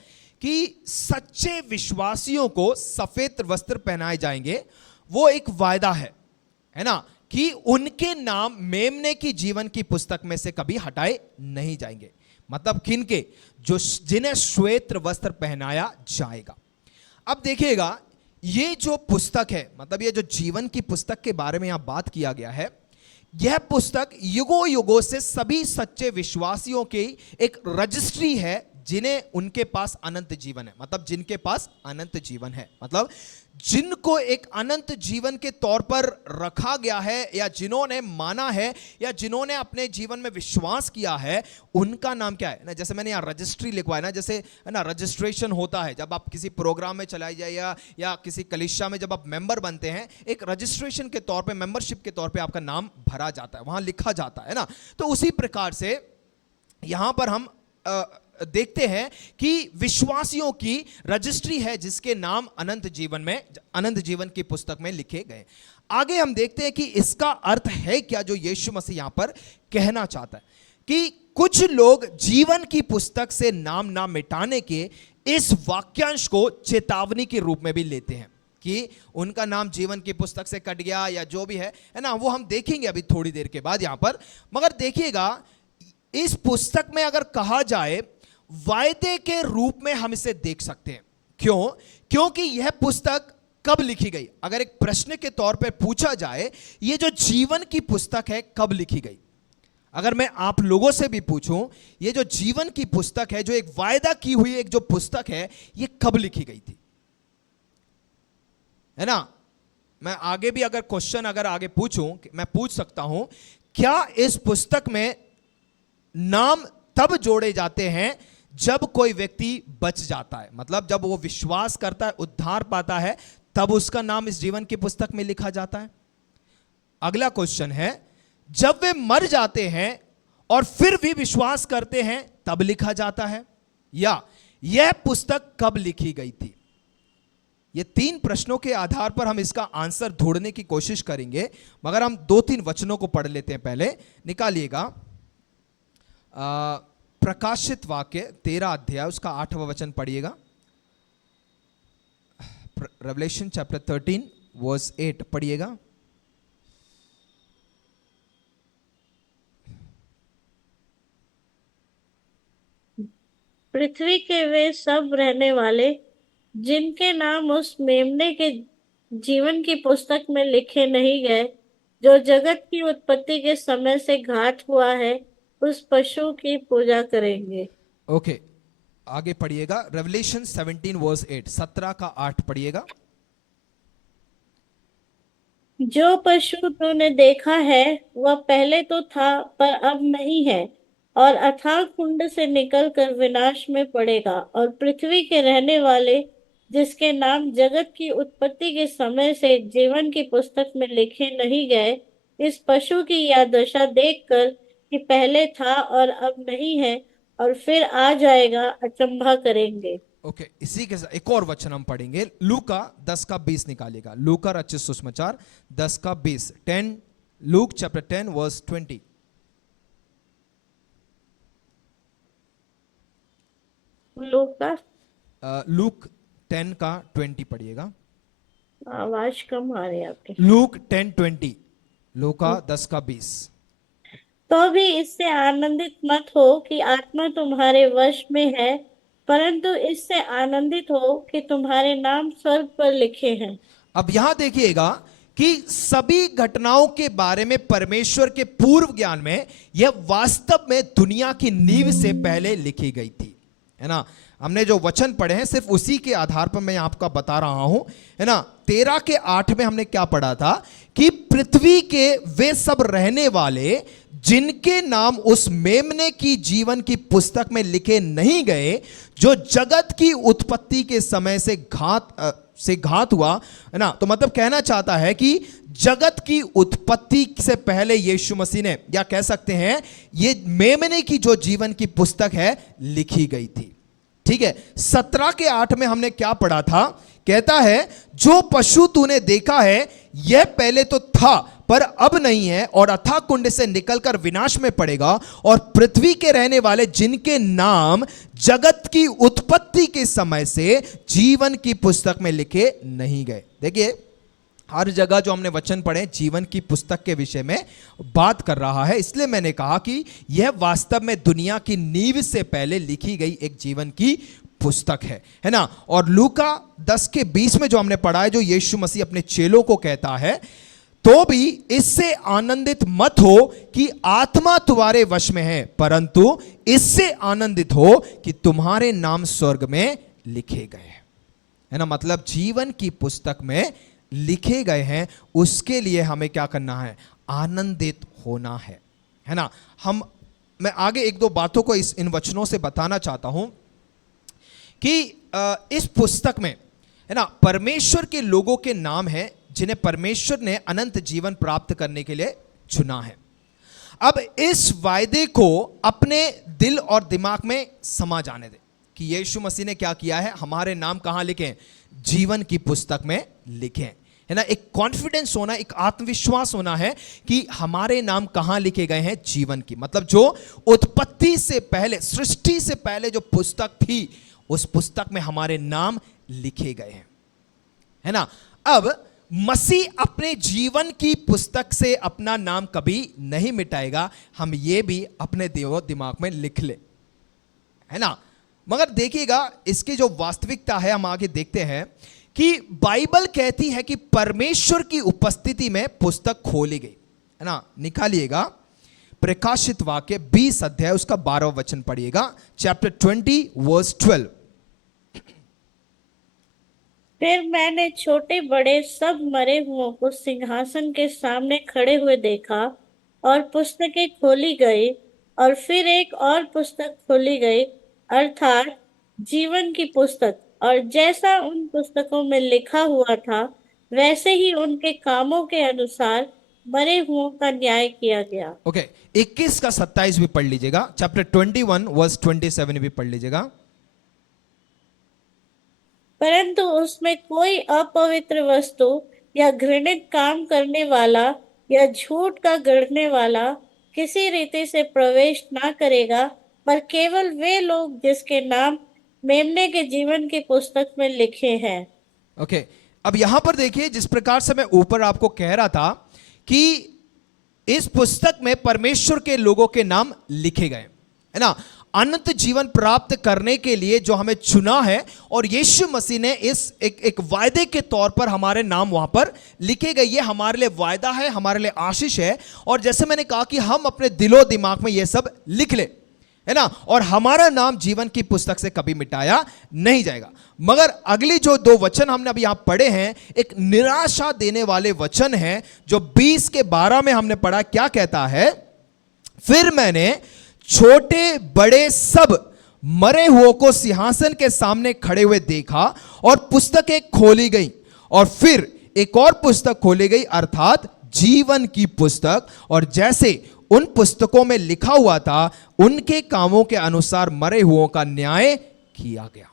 कि सच्चे विश्वासियों को सफेद वस्त्र पहनाए जाएंगे। वो एक वायदा है ना, कि उनके नाम मेमने की जीवन की पुस्तक में से कभी हटाए नहीं जाएंगे। मतलब किनके? जिन्हें श्वेत वस्त्र पहनाया जाएगा। अब देखिएगा ये जो पुस्तक है, मतलब ये जो जीवन की पुस्तक के बारे में यहां बात किया गया है, यह पुस्तक युगों युगों से सभी सच्चे विश्वासियों की एक रजिस्ट्री है, जिन्हें उनके पास अनंत जीवन है। मतलब जिनके पास अनंत जीवन है, मतलब जिनको एक अनंत जीवन के तौर पर रखा गया है, या जिन्होंने माना है, या जिन्होंने अपने जीवन में विश्वास किया है, उनका नाम क्या है ना। जैसे मैंने यहाँ रजिस्ट्री लिखवाया ना, जैसे है ना रजिस्ट्रेशन होता है जब आप किसी प्रोग्राम में चलाए जाए या किसी कलीसिया में जब आप मेंबर बनते हैं, एक रजिस्ट्रेशन के तौर पे, मेंबरशिप के तौर पे आपका नाम भरा जाता है, वहां लिखा जाता है ना। तो उसी प्रकार से यहां पर हम देखते हैं कि विश्वासियों की रजिस्ट्री है जिसके नाम अनंत जीवन की पुस्तक में लिखे गए। आगे हम देखते हैं कि इसका अर्थ है क्या जो यीशु मसीह यहां पर कहना चाहता है, कि कुछ लोग जीवन की पुस्तक से नाम ना मिटाने के इस वाक्यांश को चेतावनी के रूप में भी लेते हैं। कि उनका नाम जीवन की पुस्तक से कट गया या जो भी है ना, वो हम देखेंगे अभी थोड़ी देर के बाद यहां पर। मगर देखिएगा, इस पुस्तक में अगर कहा जाए वायदे के रूप में हम इसे देख सकते हैं। क्यों? क्योंकि यह पुस्तक कब लिखी गई? अगर एक प्रश्न के तौर पर पूछा जाए, ये जो जीवन की पुस्तक है कब लिखी गई? अगर मैं आप लोगों से भी पूछूं, ये जो जीवन की पुस्तक है, जो एक वायदा की हुई एक जो पुस्तक है, ये कब लिखी गई थी? है ना? मैं आगे भी अगर क्वेश्चन अगर आगे पूछूं, मैं पूछ सकता हूं, क्या इस पुस्तक में नाम तब जोड़े जाते हैं जब कोई व्यक्ति बच जाता है? मतलब जब वो विश्वास करता है, उद्धार पाता है, तब उसका नाम इस जीवन की पुस्तक में लिखा जाता है। अगला क्वेश्चन है, जब वे मर जाते हैं और फिर भी विश्वास करते हैं, तब लिखा जाता है? या यह पुस्तक कब लिखी गई थी? ये तीन प्रश्नों के आधार पर हम इसका आंसर ढूंढने की कोशिश करेंगे। मगर हम 2-3 वचनों को पढ़ लेते हैं। पहले निकालिएगा प्रकाशित वाक्य 13 अध्याय उसका 8वां वचन पढ़िएगा। रेवलेशन चैप्टर 13 वर्स 8 पढ़िएगा। पृथ्वी के वे सब रहने वाले जिनके नाम उस मेमने के जीवन की पुस्तक में लिखे नहीं गए, जो जगत की उत्पत्ति के समय से घात हुआ है, उस पशु की पूजा करेंगे। ओके, आगे पढ़िएगा। रेवलेशन 17 वर्स 8, 17 का 8 पढ़िएगा। जो पशु तूने देखा है वह पहले तो था पर अब नहीं है, और अथाह कुंड से निकलकर विनाश में पड़ेगा। और पृथ्वी के रहने वाले जिसके नाम जगत की उत्पत्ति के समय से जीवन की पुस्तक में लिखे नहीं गए, इस पशु की यह दशा देखकर कि पहले था और अब नहीं है और फिर आ जाएगा, अचंभा करेंगे। ओके, इसी के साथ एक और वचन हम पढ़ेंगे। लूका 10 का 20 निकालेगा। लूका रचित सुसमाचार 10 का 20, 10 लूक चैप्टर 10 वर्स 20। लूक 10 का 20 पढ़िएगा। आवाज कम आ रही है आपकी। लूक 10:20, लूका 10 का 20। तो भी इससे आनंदित मत हो कि आत्मा तुम्हारे वश में है, परंतु इससे आनंदित हो कि तुम्हारे नाम स्वर्ग पर लिखे हैं। अब यहां देखिएगा कि सभी घटनाओं के बारे में परमेश्वर के पूर्व ज्ञान में यह वास्तव में दुनिया की नींव से पहले लिखी गई थी, है ना। हमने जो वचन पढ़े हैं सिर्फ उसी के आधार पर मैं आपको बता रहा हूं, है ना। 13 के 8 में हमने क्या पढ़ा था कि पृथ्वी के वे सब रहने वाले जिनके नाम उस मेमने की जीवन की पुस्तक में लिखे नहीं गए, जो जगत की उत्पत्ति के समय से घात हुआ, है ना। तो मतलब कहना चाहता है कि जगत की उत्पत्ति से पहले यीशु मसीह ने, या कह सकते हैं ये मेमने की जो जीवन की पुस्तक है लिखी गई थी। ठीक है। 17 के 8 में हमने क्या पढ़ा था? कहता है जो पशु तूने देखा है यह पहले तो था पर अब नहीं है, और अथाह कुंड से निकलकर विनाश में पड़ेगा। और पृथ्वी के रहने वाले जिनके नाम जगत की उत्पत्ति के समय से जीवन की पुस्तक में लिखे नहीं गए। देखिए हर जगह जो हमने वचन पढ़े जीवन की पुस्तक के विषय में बात कर रहा है, इसलिए मैंने कहा कि यह वास्तव में दुनिया की नींव से पहले लिखी गई एक जीवन की पुस्तक है ना। और लूका 10 के 20 में जो हमने पढ़ा है, जो यीशु मसीह अपने चेलों को कहता है, तो भी इससे आनंदित मत हो कि आत्मा तुम्हारे वश में है, परंतु इससे आनंदित हो कि तुम्हारे नाम स्वर्ग में लिखे गए, है ना। मतलब जीवन की पुस्तक में लिखे गए हैं, उसके लिए हमें क्या करना है? आनंदित होना है ना। मैं आगे एक दो बातों को इन वचनों से बताना चाहता हूं कि इस पुस्तक में, है ना, परमेश्वर के लोगों के नाम हैं जिन्हें परमेश्वर ने अनंत जीवन प्राप्त करने के लिए चुना है। अब इस वायदे को अपने दिल और दिमाग में समा जाने दे कि यीशु मसीह ने क्या किया है, हमारे नाम कहां लिखे? जीवन की पुस्तक में लिखे, है ना। एक कॉन्फिडेंस होना, एक आत्मविश्वास होना है कि हमारे नाम कहां लिखे गए हैं? जीवन की। मतलब जो उत्पत्ति से पहले, सृष्टि से पहले जो पुस्तक थी, उस पुस्तक में हमारे नाम लिखे गए हैं, है ना। अब मसीह अपने जीवन की पुस्तक से अपना नाम कभी नहीं मिटाएगा, हम ये भी अपने दिमाग में लिख ले, है ना। मगर देखिएगा इसकी जो वास्तविकता है, हम आगे देखते हैं कि बाइबल कहती है कि परमेश्वर की उपस्थिति में पुस्तक खोली गई, है ना। निकालिएगा प्रकाशित वाक्य 20 अध्याय उसका 12वां वचन पढ़िएगा, चैप्टर 20 वर्स 12। फिर मैंने छोटे बड़े सब मरे हुओं को सिंहासन के सामने खड़े हुए देखा, और पुस्तकें खोली गई, और फिर एक और पुस्तक खोली गई, अर्थात जीवन की पुस्तक, और जैसा उन पुस्तकों में लिखा हुआ था वैसे ही उनके कामों के अनुसार मरे हुओं का न्याय किया गया। ओके, 21 का 27 भी पढ़ लीजिएगा, चैप्टर 21 वर्स 27 भी पढ़ लीजिएगा। परंतु उसमें कोई अपवित्र वस्तु या घृणित काम करने वाला या झूठ का गढ़ने वाला किसी रीति से प्रवेश ना करेगा, पर केवल वे लोग जिसके नाम मेमने के जीवन की पुस्तक में लिखे हैं। ओके, अब यहां पर देखिए, जिस प्रकार से मैं ऊपर आपको कह रहा था कि इस पुस्तक में परमेश्वर के लोगों के नाम लिखे गए, है ना, अनंत जीवन प्राप्त करने के लिए जो हमें चुना है, और यीशु मसीह ने इस एक वायदे के तौर पर हमारे नाम वहां पर लिखे गए। ये हमारे लिए वायदा है, हमारे लिए आशीष है, और जैसे मैंने कहा कि हम अपने दिलो दिमाग में ये सब लिख ले, है ना, और हमारा नाम जीवन की पुस्तक से कभी मिटाया नहीं जाएगा। मगर अगली जो 2 वचन हमने अभी यहां पढ़े हैं, एक निराशा देने वाले वचन हैं, जो 20 के 12 में हमने पढ़ा। क्या कहता है? फिर मैंने छोटे बड़े सब मरे हुओं को सिंहासन के सामने खड़े हुए देखा, और पुस्तकें खोली गई, और फिर एक और पुस्तक खोली गई, अर्थात जीवन की पुस्तक, और जैसे उन पुस्तकों में लिखा हुआ था उनके कामों के अनुसार मरे हुओं का न्याय किया गया।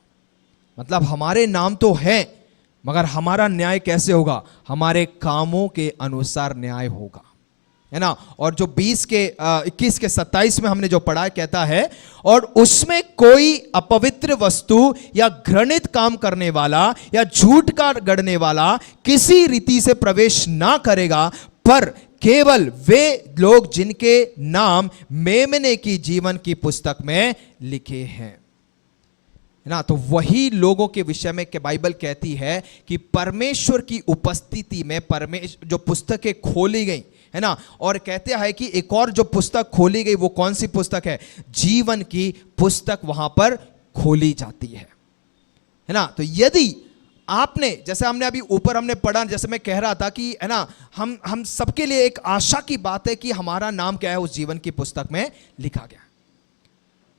मतलब हमारे नाम तो हैं, मगर हमारा न्याय कैसे होगा? हमारे कामों के अनुसार न्याय होगा, है ना। और जो 20 के 21 के 27 में हमने जो पढ़ा, कहता है, और उसमें कोई अपवित्र वस्तु या घृणित काम करने वाला या झूठ का गढ़ने वाला किसी रीति से प्रवेश ना करेगा, पर केवल वे लोग जिनके नाम मेमने की जीवन की पुस्तक में लिखे हैं, है ना। तो वही लोगों के विषय में बाइबल कहती है कि परमेश्वर की उपस्थिति में जो पुस्तकें खोली गई, है ना, और कहते हैं कि एक और जो पुस्तक खोली गई, वो कौन सी पुस्तक है? जीवन की पुस्तक वहां पर खोली जाती है ना। तो यदि आपने, जैसे हमने अभी ऊपर हमने पढ़ा, जैसे मैं कह रहा था कि, है ना, हम सबके लिए एक आशा की बात है कि हमारा नाम क्या है उस जीवन की पुस्तक में लिखा गया।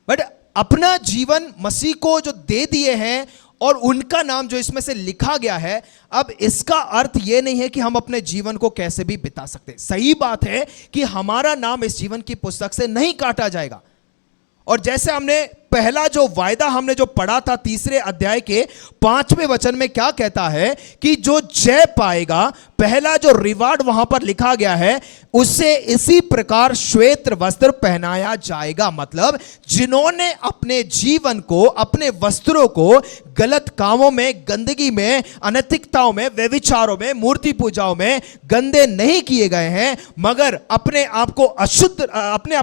बट अपना जीवन मसीह को जो दे दिए हैं और उनका नाम जो इसमें से लिखा गया है, अब इसका अर्थ यह नहीं है कि हम अपने जीवन को कैसे भी बिता सकते। सही बात है कि हमारा नाम इस जीवन की पुस्तक से नहीं काटा जाएगा। और जैसे हमने पहला जो वायदा हमने जो पढ़ा था 3 अध्याय के 5वें वचन में, क्या कहता है कि जो जय पाएगा, पहला जो रिवार्ड वहां पर लिखा गया है, उससे इसी प्रकार श्वेत वस्त्र पहनाया जाएगा। मतलब जिन्होंने अपने जीवन को, अपने वस्त्रों को गलत कामों में, गंदगी में, अनैतिकताओं में, व्यभिचारों में, मूर्ति पूजाओं में गंदे नहीं किए गए हैं, मगर अपने आप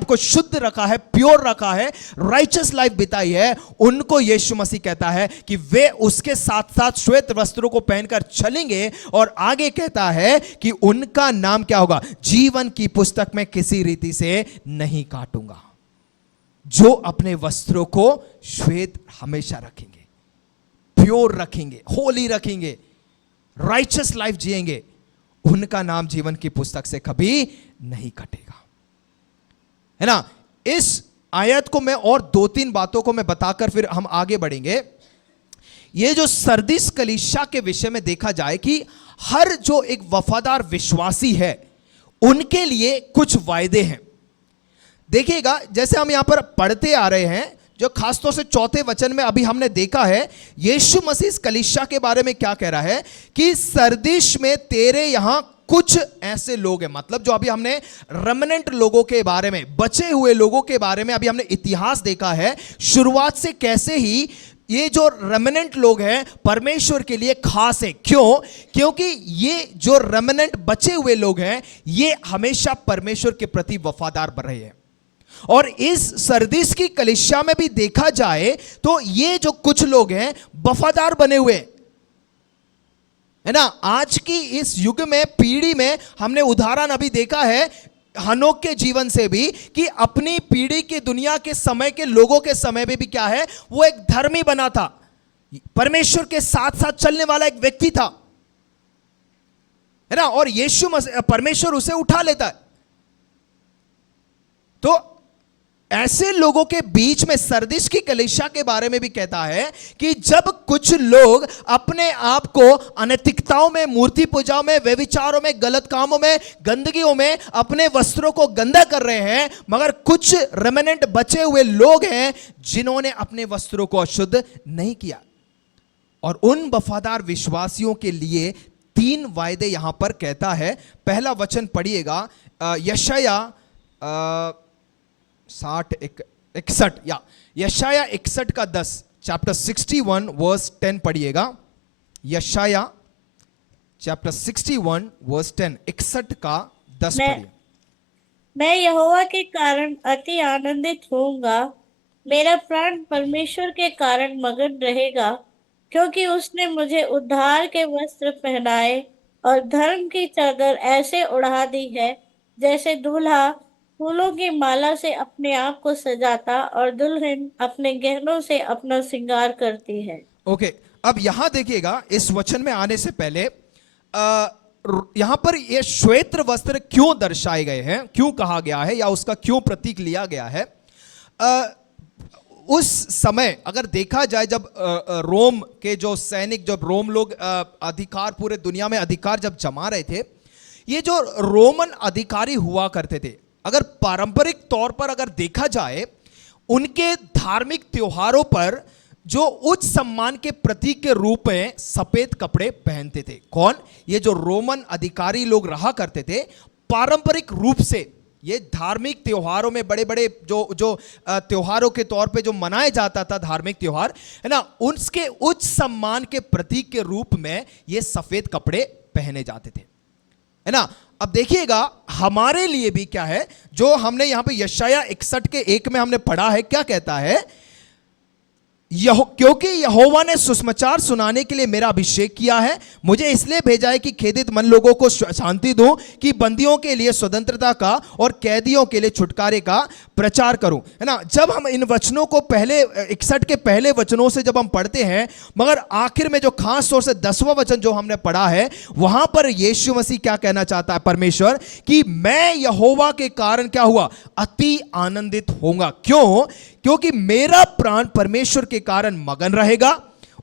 को शुद्ध रखा है, प्योर रखा है, राइचस लाइफ बिताई है, उनको यीशु मसीह कहता है कि वे उसके साथ साथ श्वेत वस्त्रों को पहनकर चलेंगे। और आगे कहता है कि उनका नाम क्या होगा? जीवन की पुस्तक में किसी रीति से नहीं काटूंगा। जो अपने वस्त्रों को श्वेत हमेशा रखेंगे, प्योर रखेंगे, होली रखेंगे, राइचस लाइफ जिएंगे, उनका नाम जीवन की पुस्तक से कभी नहीं कटेगा, है ना। इस आयत को मैं और 2-3 बातों को मैं बताकर फिर हम आगे बढ़ेंगे। ये जो सरदीस कलीसिया के विषय में देखा जाए कि हर जो एक वफादार विश्वासी है, उनके लिए कुछ वायदे हैं। देखिएगा, जैसे हम यहां पर पढ़ते आ रहे हैं, जो खासतौर से 4 वचन में अभी हमने देखा है, यीशु मसीह इस कलीसिया के बारे में क्या कह रहा है कि सरदीस में तेरे यहां कुछ ऐसे लोग हैं। मतलब जो अभी हमने रेमिनेंट लोगों के बारे में, बचे हुए लोगों के बारे में अभी हमने इतिहास देखा है, शुरुआत से कैसे ही ये जो रेमिनेंट लोग हैं परमेश्वर के लिए खास है। क्यों? क्योंकि ये जो रेमिनेंट बचे हुए लोग हैं ये हमेशा परमेश्वर के प्रति वफादार बन रहे हैं। और इस सरदीस की कलीसिया में भी देखा जाए तो ये जो कुछ लोग हैं वफादार बने हुए है ना। आज की इस युग में, पीढ़ी में हमने उदाहरण अभी देखा है हनोक के जीवन से भी कि अपनी पीढ़ी की दुनिया के समय के लोगों के समय में भी क्या है, वो एक धर्मी बना था, परमेश्वर के साथ साथ चलने वाला एक व्यक्ति था, है ना। और यीशु परमेश्वर उसे उठा लेता है। तो ऐसे लोगों के बीच में सरदीस की कलीसिया के बारे में भी कहता है कि जब कुछ लोग अपने आप को अनैतिकताओं में, मूर्ति पूजाओं में, व्यभिचारों में, गलत कामों में, गंदगियों में अपने वस्त्रों को गंदा कर रहे हैं, मगर कुछ रेमिनेंट बचे हुए लोग हैं जिन्होंने अपने वस्त्रों को अशुद्ध नहीं किया। और उन वफादार विश्वासियों के लिए 3 वायदे यहां पर कहता है। पहला वचन पढ़िएगा, यशाया 61 या यशाया 61 का 10, चैप्टर 61 वर्स 10 पढ़िएगा। यशाया चैप्टर 61 वर्स 10, 61 का 10 पढ़िए। मैं यहोवा के कारण अति आनंदित होऊंगा, मेरा प्राण परमेश्वर के कारण मगन रहेगा, क्योंकि उसने मुझे उद्धार के वस्त्र पहनाए और धर्म की चादर ऐसे उड़ा दी है जैसे दूल्हा फूलों की माला से अपने आप को सजाता और दुल्हन अपने गहनों से अपना श्रृंगार करती है। ओके, अब यहां देखिएगा, इस वचन में आने से पहले यहां पर ये श्वेत वस्त्र क्यों दर्शाए गए हैं, क्यों कहा गया है, या उसका क्यों प्रतीक लिया गया है। उस समय अगर देखा जाए जब रोम के जो सैनिक, जब रोम लोग अधिकार, पूरे दुनिया में अधिकार जब जमा रहे थे, ये जो रोमन अधिकारी हुआ करते थे, अगर पारंपरिक तौर पर अगर देखा जाए, उनके धार्मिक त्योहारों पर जो उच्च सम्मान के प्रतीक के रूप में सफेद कपड़े पहनते थे। कौन? ये जो रोमन अधिकारी लोग रहा करते थे, पारंपरिक रूप से ये धार्मिक त्योहारों में, बड़े बड़े जो त्योहारों के तौर पे जो मनाया जाता था धार्मिक त्योहार, है ना, उसके उच्च सम्मान के प्रतीक के रूप में ये सफेद कपड़े पहने जाते थे, है ना। अब देखिएगा हमारे लिए भी क्या है, जो हमने यहां पे यशाया 61 के 1 में हमने पढ़ा है, क्या कहता है, क्योंकि यहोवा ने सुसमाचार सुनाने के लिए मेरा अभिषेक किया है, मुझे इसलिए भेजा है कि खेदित मन लोगों को शांति दूं, कि बंदियों के लिए स्वतंत्रता का और कैदियों के लिए छुटकारे का प्रचार करूं, है ना। जब हम इन वचनों को पहले 61 के पहले वचनों से जब हम पढ़ते हैं, मगर आखिर में जो खास तौर से 10वां वचन जो हमने पढ़ा है, वहां पर यीशु मसीह क्या कहना चाहता है, परमेश्वर, कि मैं यहोवा के कारण क्या हुआ, अति आनंदित होऊंगा। क्यों? क्योंकि मेरा प्राण परमेश्वर के कारण मगन रहेगा,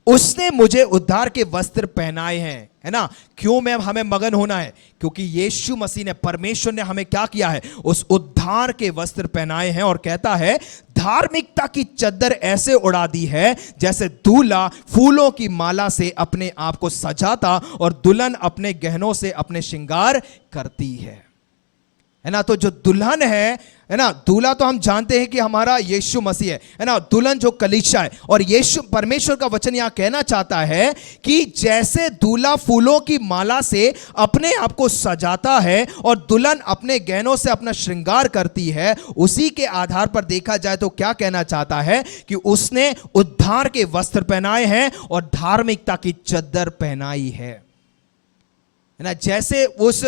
उसने मुझे उद्धार के वस्त्र पहनाए हैं, है ना। क्यों में हमें मगन होना है? क्योंकि यीशु मसीह ने, परमेश्वर ने हमें क्या किया है, उस उद्धार के वस्त्र पहनाए हैं। और कहता है धार्मिकता की चद्दर ऐसे उड़ा दी है जैसे दूल्हा फूलों की माला से अपने आप को सजाता और दुल्हन अपने गहनों से अपने श्रृंगार करती है ना। तो जो दुल्हन है ना, दूल्हा तो हम जानते हैं कि हमारा यीशु मसीह है ना, दुल्हन जो कलीसिया है। और यीशु, परमेश्वर का वचन यहां कहना चाहता है कि जैसे दूल्हा फूलों की माला से अपने आप को सजाता है और दुल्हन अपने गहनों से अपना श्रृंगार करती है, उसी के आधार पर देखा जाए तो क्या कहना चाहता है कि उसने उद्धार के वस्त्र पहनाए हैं और धार्मिकता की चद्दर पहनाई है ना। जैसे उस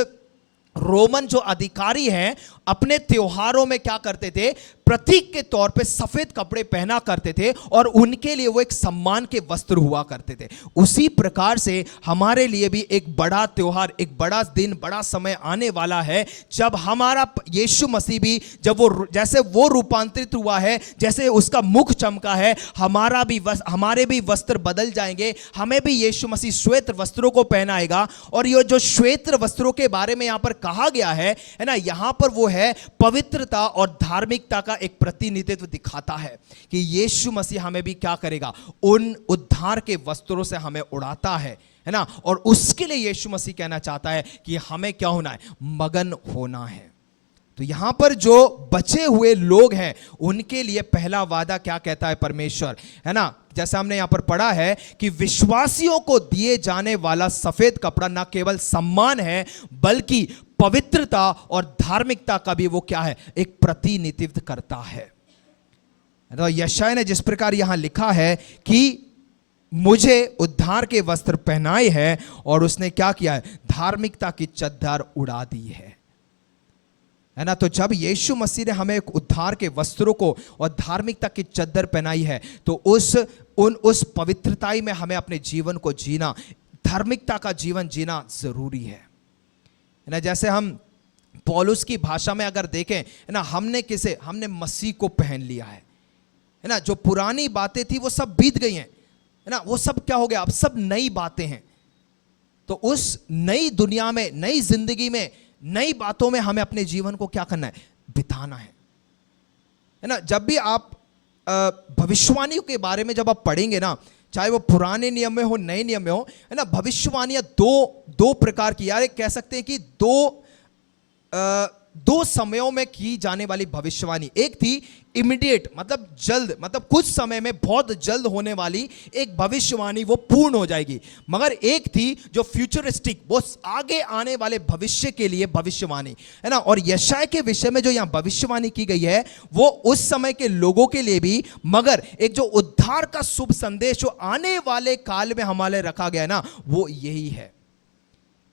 रोमन जो अधिकारी हैं अपने त्योहारों में क्या करते थे, प्रतीक के तौर पे सफेद कपड़े पहना करते थे और उनके लिए वो एक सम्मान के वस्त्र हुआ करते थे। उसी प्रकार से हमारे लिए भी एक बड़ा त्योहार, एक बड़ा दिन, बड़ा समय आने वाला है जब हमारा यीशु मसीह भी, जब वो जैसे वो रूपांतरित हुआ है, जैसे उसका मुख चमका है, हमारे भी वस्त्र बदल जाएंगे। हमें भी यीशु मसीह श्वेत वस्त्रों को पहनाएगा। और ये जो श्वेत वस्त्रों के बारे में यहां पर कहा गया है ना, यहां पर वो है पवित्रता और धार्मिकता का एक प्रतिनिधित्व दिखाता है कि यीशु मसीह हमें भी क्या करेगा, उन उद्धार के वस्त्रों से हमें उड़ाता है ना। और उसके लिए यीशु मसीह कहना चाहता है कि हमें क्या होना है, मगन होना है। तो यहां पर जो बचे हुए लोग हैं उनके लिए पहला वादा क्या कहता है परमेश्वर, है ना, जैसा हमने यहां पर पढ़ा है कि विश्वासियों को दिए जाने वाला सफेद कपड़ा ना केवल सम्मान है बल्कि पवित्रता और धार्मिकता का भी वो क्या है, एक प्रतिनिधित्व करता है। तो यशायाह ने जिस प्रकार यहां लिखा है कि मुझे उद्धार के वस्त्र पहनाए हैं और उसने क्या किया है, धार्मिकता की चद्दर उड़ा दी है ना। तो जब यीशु मसीह ने हमें उद्धार के वस्त्रों को और धार्मिकता की चद्दर पहनाई है तो उस पवित्रताई में हमें अपने जीवन को जीना, धार्मिकता का जीवन जीना जरूरी है ना। जैसे हम पौलुस की भाषा में अगर देखें, है ना, हमने मसीह को पहन लिया है ना। जो पुरानी बातें थी वो सब बीत गई हैं, है ना, वो सब क्या हो गया, अब सब नई बातें हैं। तो उस नई दुनिया में, नई जिंदगी में, नई बातों में हमें अपने जीवन को क्या करना है, बिताना है ना। जब भी आप भविष्यवाणियों के बारे में जब आप पढ़ेंगे ना, चाहे वो पुराने नियम में हो नए नियम में हो, है ना, भविष्यवाणियां दो प्रकार की, यार कह सकते हैं कि दो समयों में की जाने वाली भविष्यवाणी। एक थी इमीडिएट, मतलब जल्द, मतलब कुछ समय में बहुत जल्द होने वाली एक भविष्यवाणी, वो पूर्ण हो जाएगी। मगर एक थी जो फ्यूचरिस्टिक, वो आगे आने वाले भविष्य के लिए भविष्यवाणी, है ना। और यशायाह के विषय में जो यहां भविष्यवाणी की गई है वो उस समय के लोगों के लिए भी, मगर एक जो उद्धार का शुभ संदेश जो आने वाले काल में हमारे रखा गया है ना, वो यही है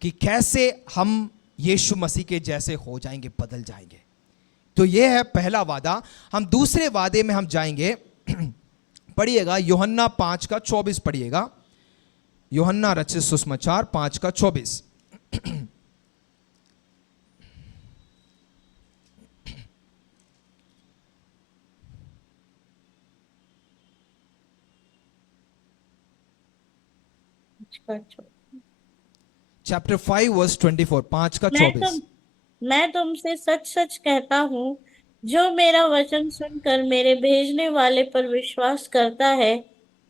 कि कैसे हम यीशु मसीह के जैसे हो जाएंगे, बदल जाएंगे। तो ये है पहला वादा। हम दूसरे वादे में हम जाएंगे। पढ़िएगा यूहन्ना 5:24 पढ़िएगा, यूहन्ना रचित सुसमाचार 5:24। Chapter 5 verse 24, 5:24। मैं तुमसे सच सच कहता हूँ, जो मेरा वचन सुनकर मेरे भेजने वाले पर विश्वास करता है,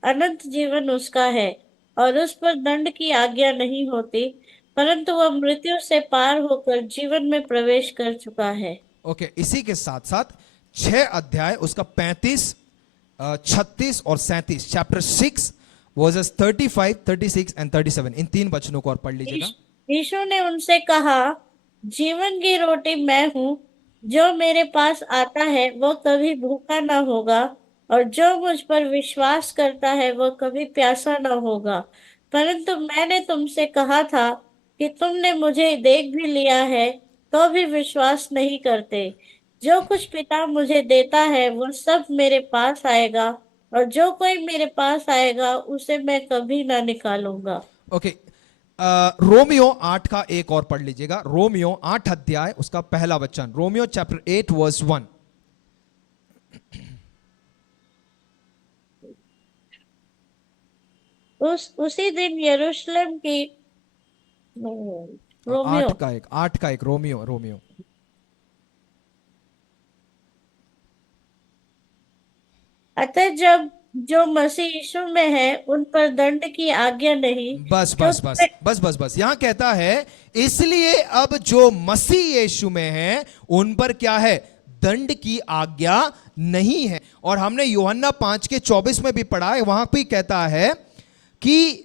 अनंत जीवन उसका है और उस पर दंड की आज्ञा नहीं होती, परंतु वह मृत्यु से पार होकर जीवन में प्रवेश कर चुका है। ओके, इसी के साथ साथ 6 अध्याय उसका 35, 36 और 37, चैप्टर 6 वर्सेस 35, 36 एंड 37, इन 3 वचनों को और पढ़ लीजिएगा। यीशु ने उनसे कहा, जीवन की रोटी मैं हूँ, जो मेरे पास आता है वह कभी भूखा ना होगा और जो मुझ पर विश्वास करता है वह कभी प्यासा ना होगा। परंतु मैंने तुमसे कहा था कि तुमने मुझे देख भी लिया है तो भी विश्वास नहीं करते। जो कुछ पिता मुझे देता है वह सब मेरे पास आएगा और जो कोई मेरे पास आएगा उसे मैं कभी ना निकालूंगा। ओके, रोमियो 8 का एक और पढ़ लीजिएगा। रोमियो 8 अध्याय उसका पहला वचन, रोमियो चैप्टर 8 वर्स 1। उसी दिन यरूशलेम की रोमियो 8 का एक रोमियो। अतः जब जो मसीह यीशु में है उन पर दंड की आज्ञा नहीं। बस यहां कहता है, इसलिए अब जो मसीह यीशु में है उन पर क्या है, दंड की आज्ञा नहीं है। और हमने यूहन्ना 5:24 में भी पढ़ा है, वहां भी कहता है कि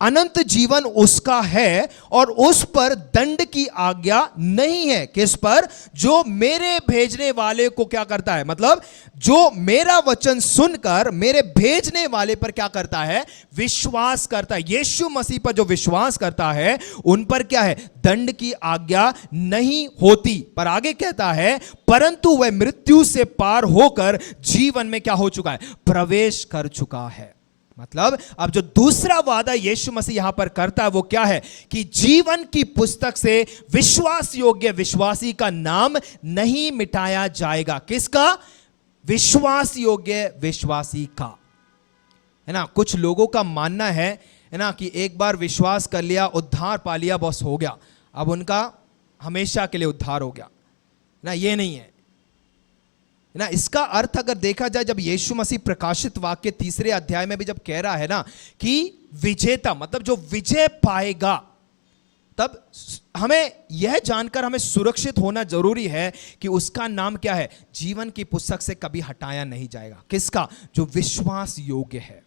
अनंत जीवन उसका है और उस पर दंड की आज्ञा नहीं है। किस पर? जो मेरे भेजने वाले को क्या करता है, मतलब जो मेरा वचन सुनकर मेरे भेजने वाले पर क्या करता है, विश्वास करता है। यीशु मसीह पर जो विश्वास करता है उन पर क्या है, दंड की आज्ञा नहीं होती। पर आगे कहता है, परंतु वह मृत्यु से पार होकर जीवन में क्या हो चुका है, प्रवेश कर चुका है। मतलब अब जो दूसरा वादा यीशु मसीह यहां पर करता है वो क्या है कि जीवन की पुस्तक से विश्वास योग्य विश्वासी का नाम नहीं मिटाया जाएगा। किसका? विश्वास योग्य विश्वासी का, है ना। कुछ लोगों का मानना है ना कि एक बार विश्वास कर लिया, उद्धार पा लिया, बस हो गया, अब उनका हमेशा के लिए उद्धार हो गया ना। ये नहीं है ना। इसका अर्थ अगर देखा जाए, जब यीशु मसीह प्रकाशित वाक्य 3 अध्याय में भी जब कह रहा है ना कि विजेता, मतलब जो विजय पाएगा, तब हमें यह जानकर हमें सुरक्षित होना जरूरी है कि उसका नाम क्या है, जीवन की पुस्तक से कभी हटाया नहीं जाएगा। किसका? जो विश्वास योग्य है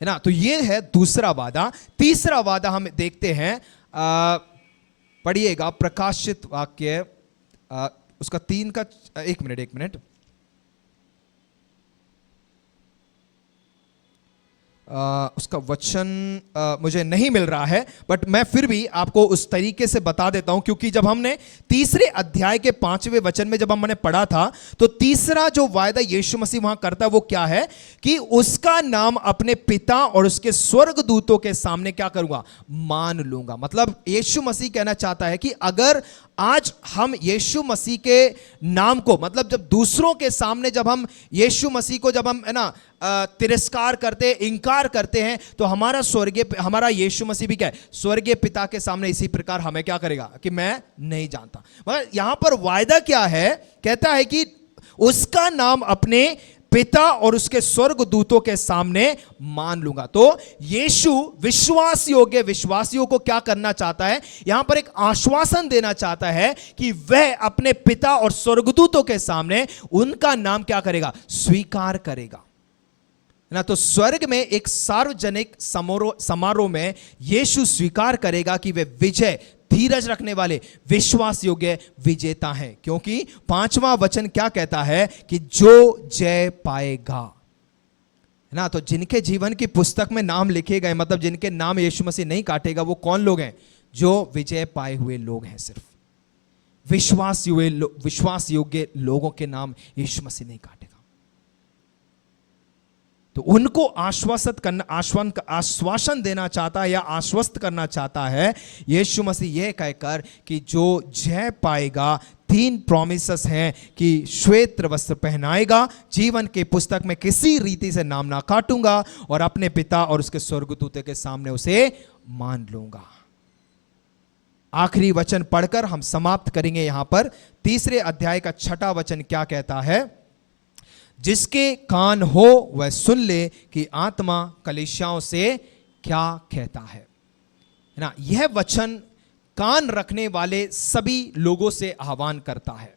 ना। तो ये है दूसरा वादा। तीसरा वादा हम देखते हैं, पढ़िएगा प्रकाशित वाक्य उसका 3 का 1 मिनट उसका वचन मुझे नहीं मिल रहा है, बट मैं फिर भी आपको उस तरीके से बता देता हूं, क्योंकि जब हमने तीसरे अध्याय के 5वें वचन में जब हमने पढ़ा था, तो तीसरा जो वायदा यीशु मसीह वहां करता है वो क्या है कि उसका नाम अपने पिता और उसके स्वर्गदूतों के सामने क्या करूंगा, मान लूंगा। मतलब यीशु मसीह कहना चाहता है कि अगर आज हम यीशु मसीह के नाम को, मतलब जब दूसरों के सामने जब हम यीशु मसीह को जब हम है ना तिरस्कार करते, इंकार करते हैं, तो हमारा यीशु मसीह भी क्या है, स्वर्गीय पिता के सामने इसी प्रकार हमें क्या करेगा कि मैं नहीं जानता। मगर यहां पर वायदा क्या है, कहता है कि उसका नाम अपने पिता और उसके स्वर्गदूतों के सामने मान लूंगा। तो यीशु विश्वास योग्य विश्वासियों को क्या करना चाहता है, यहां पर एक आश्वासन देना चाहता है कि वह अपने पिता और स्वर्गदूतों के सामने उनका नाम क्या करेगा, स्वीकार करेगा ना। तो स्वर्ग में एक सार्वजनिक समारोह में यीशु स्वीकार करेगा कि वे विजय, धीरज रखने वाले विश्वास योग्य विजेता हैं, क्योंकि 5वां वचन क्या कहता है कि जो जय पाएगा ना। तो जिनके जीवन की पुस्तक में नाम लिखे गए, मतलब जिनके नाम यीशु मसीह नहीं काटेगा, वो कौन लोग हैं? जो विजय पाए हुए लोग हैं। सिर्फ विश्वास योग्य लोगों के नाम यीशु मसीह नहीं काटेगा। तो उनको आश्वासन देना चाहता है या आश्वस्त करना चाहता है यीशु मसीह यह कहकर कि जो जय पाएगा, 3 प्रॉमिसेस हैं कि श्वेत वस्त्र पहनाएगा, जीवन की पुस्तक में किसी रीति से नाम ना काटूंगा और अपने पिता और उसके स्वर्गदूतों के सामने उसे मान लूंगा। आखिरी वचन पढ़कर हम समाप्त करेंगे। यहां पर तीसरे अध्याय का 6वां वचन क्या कहता है, जिसके कान हो वह सुन ले कि आत्मा कलीसियाओं से क्या कहता है ना। यह वचन कान रखने वाले सभी लोगों से आह्वान करता है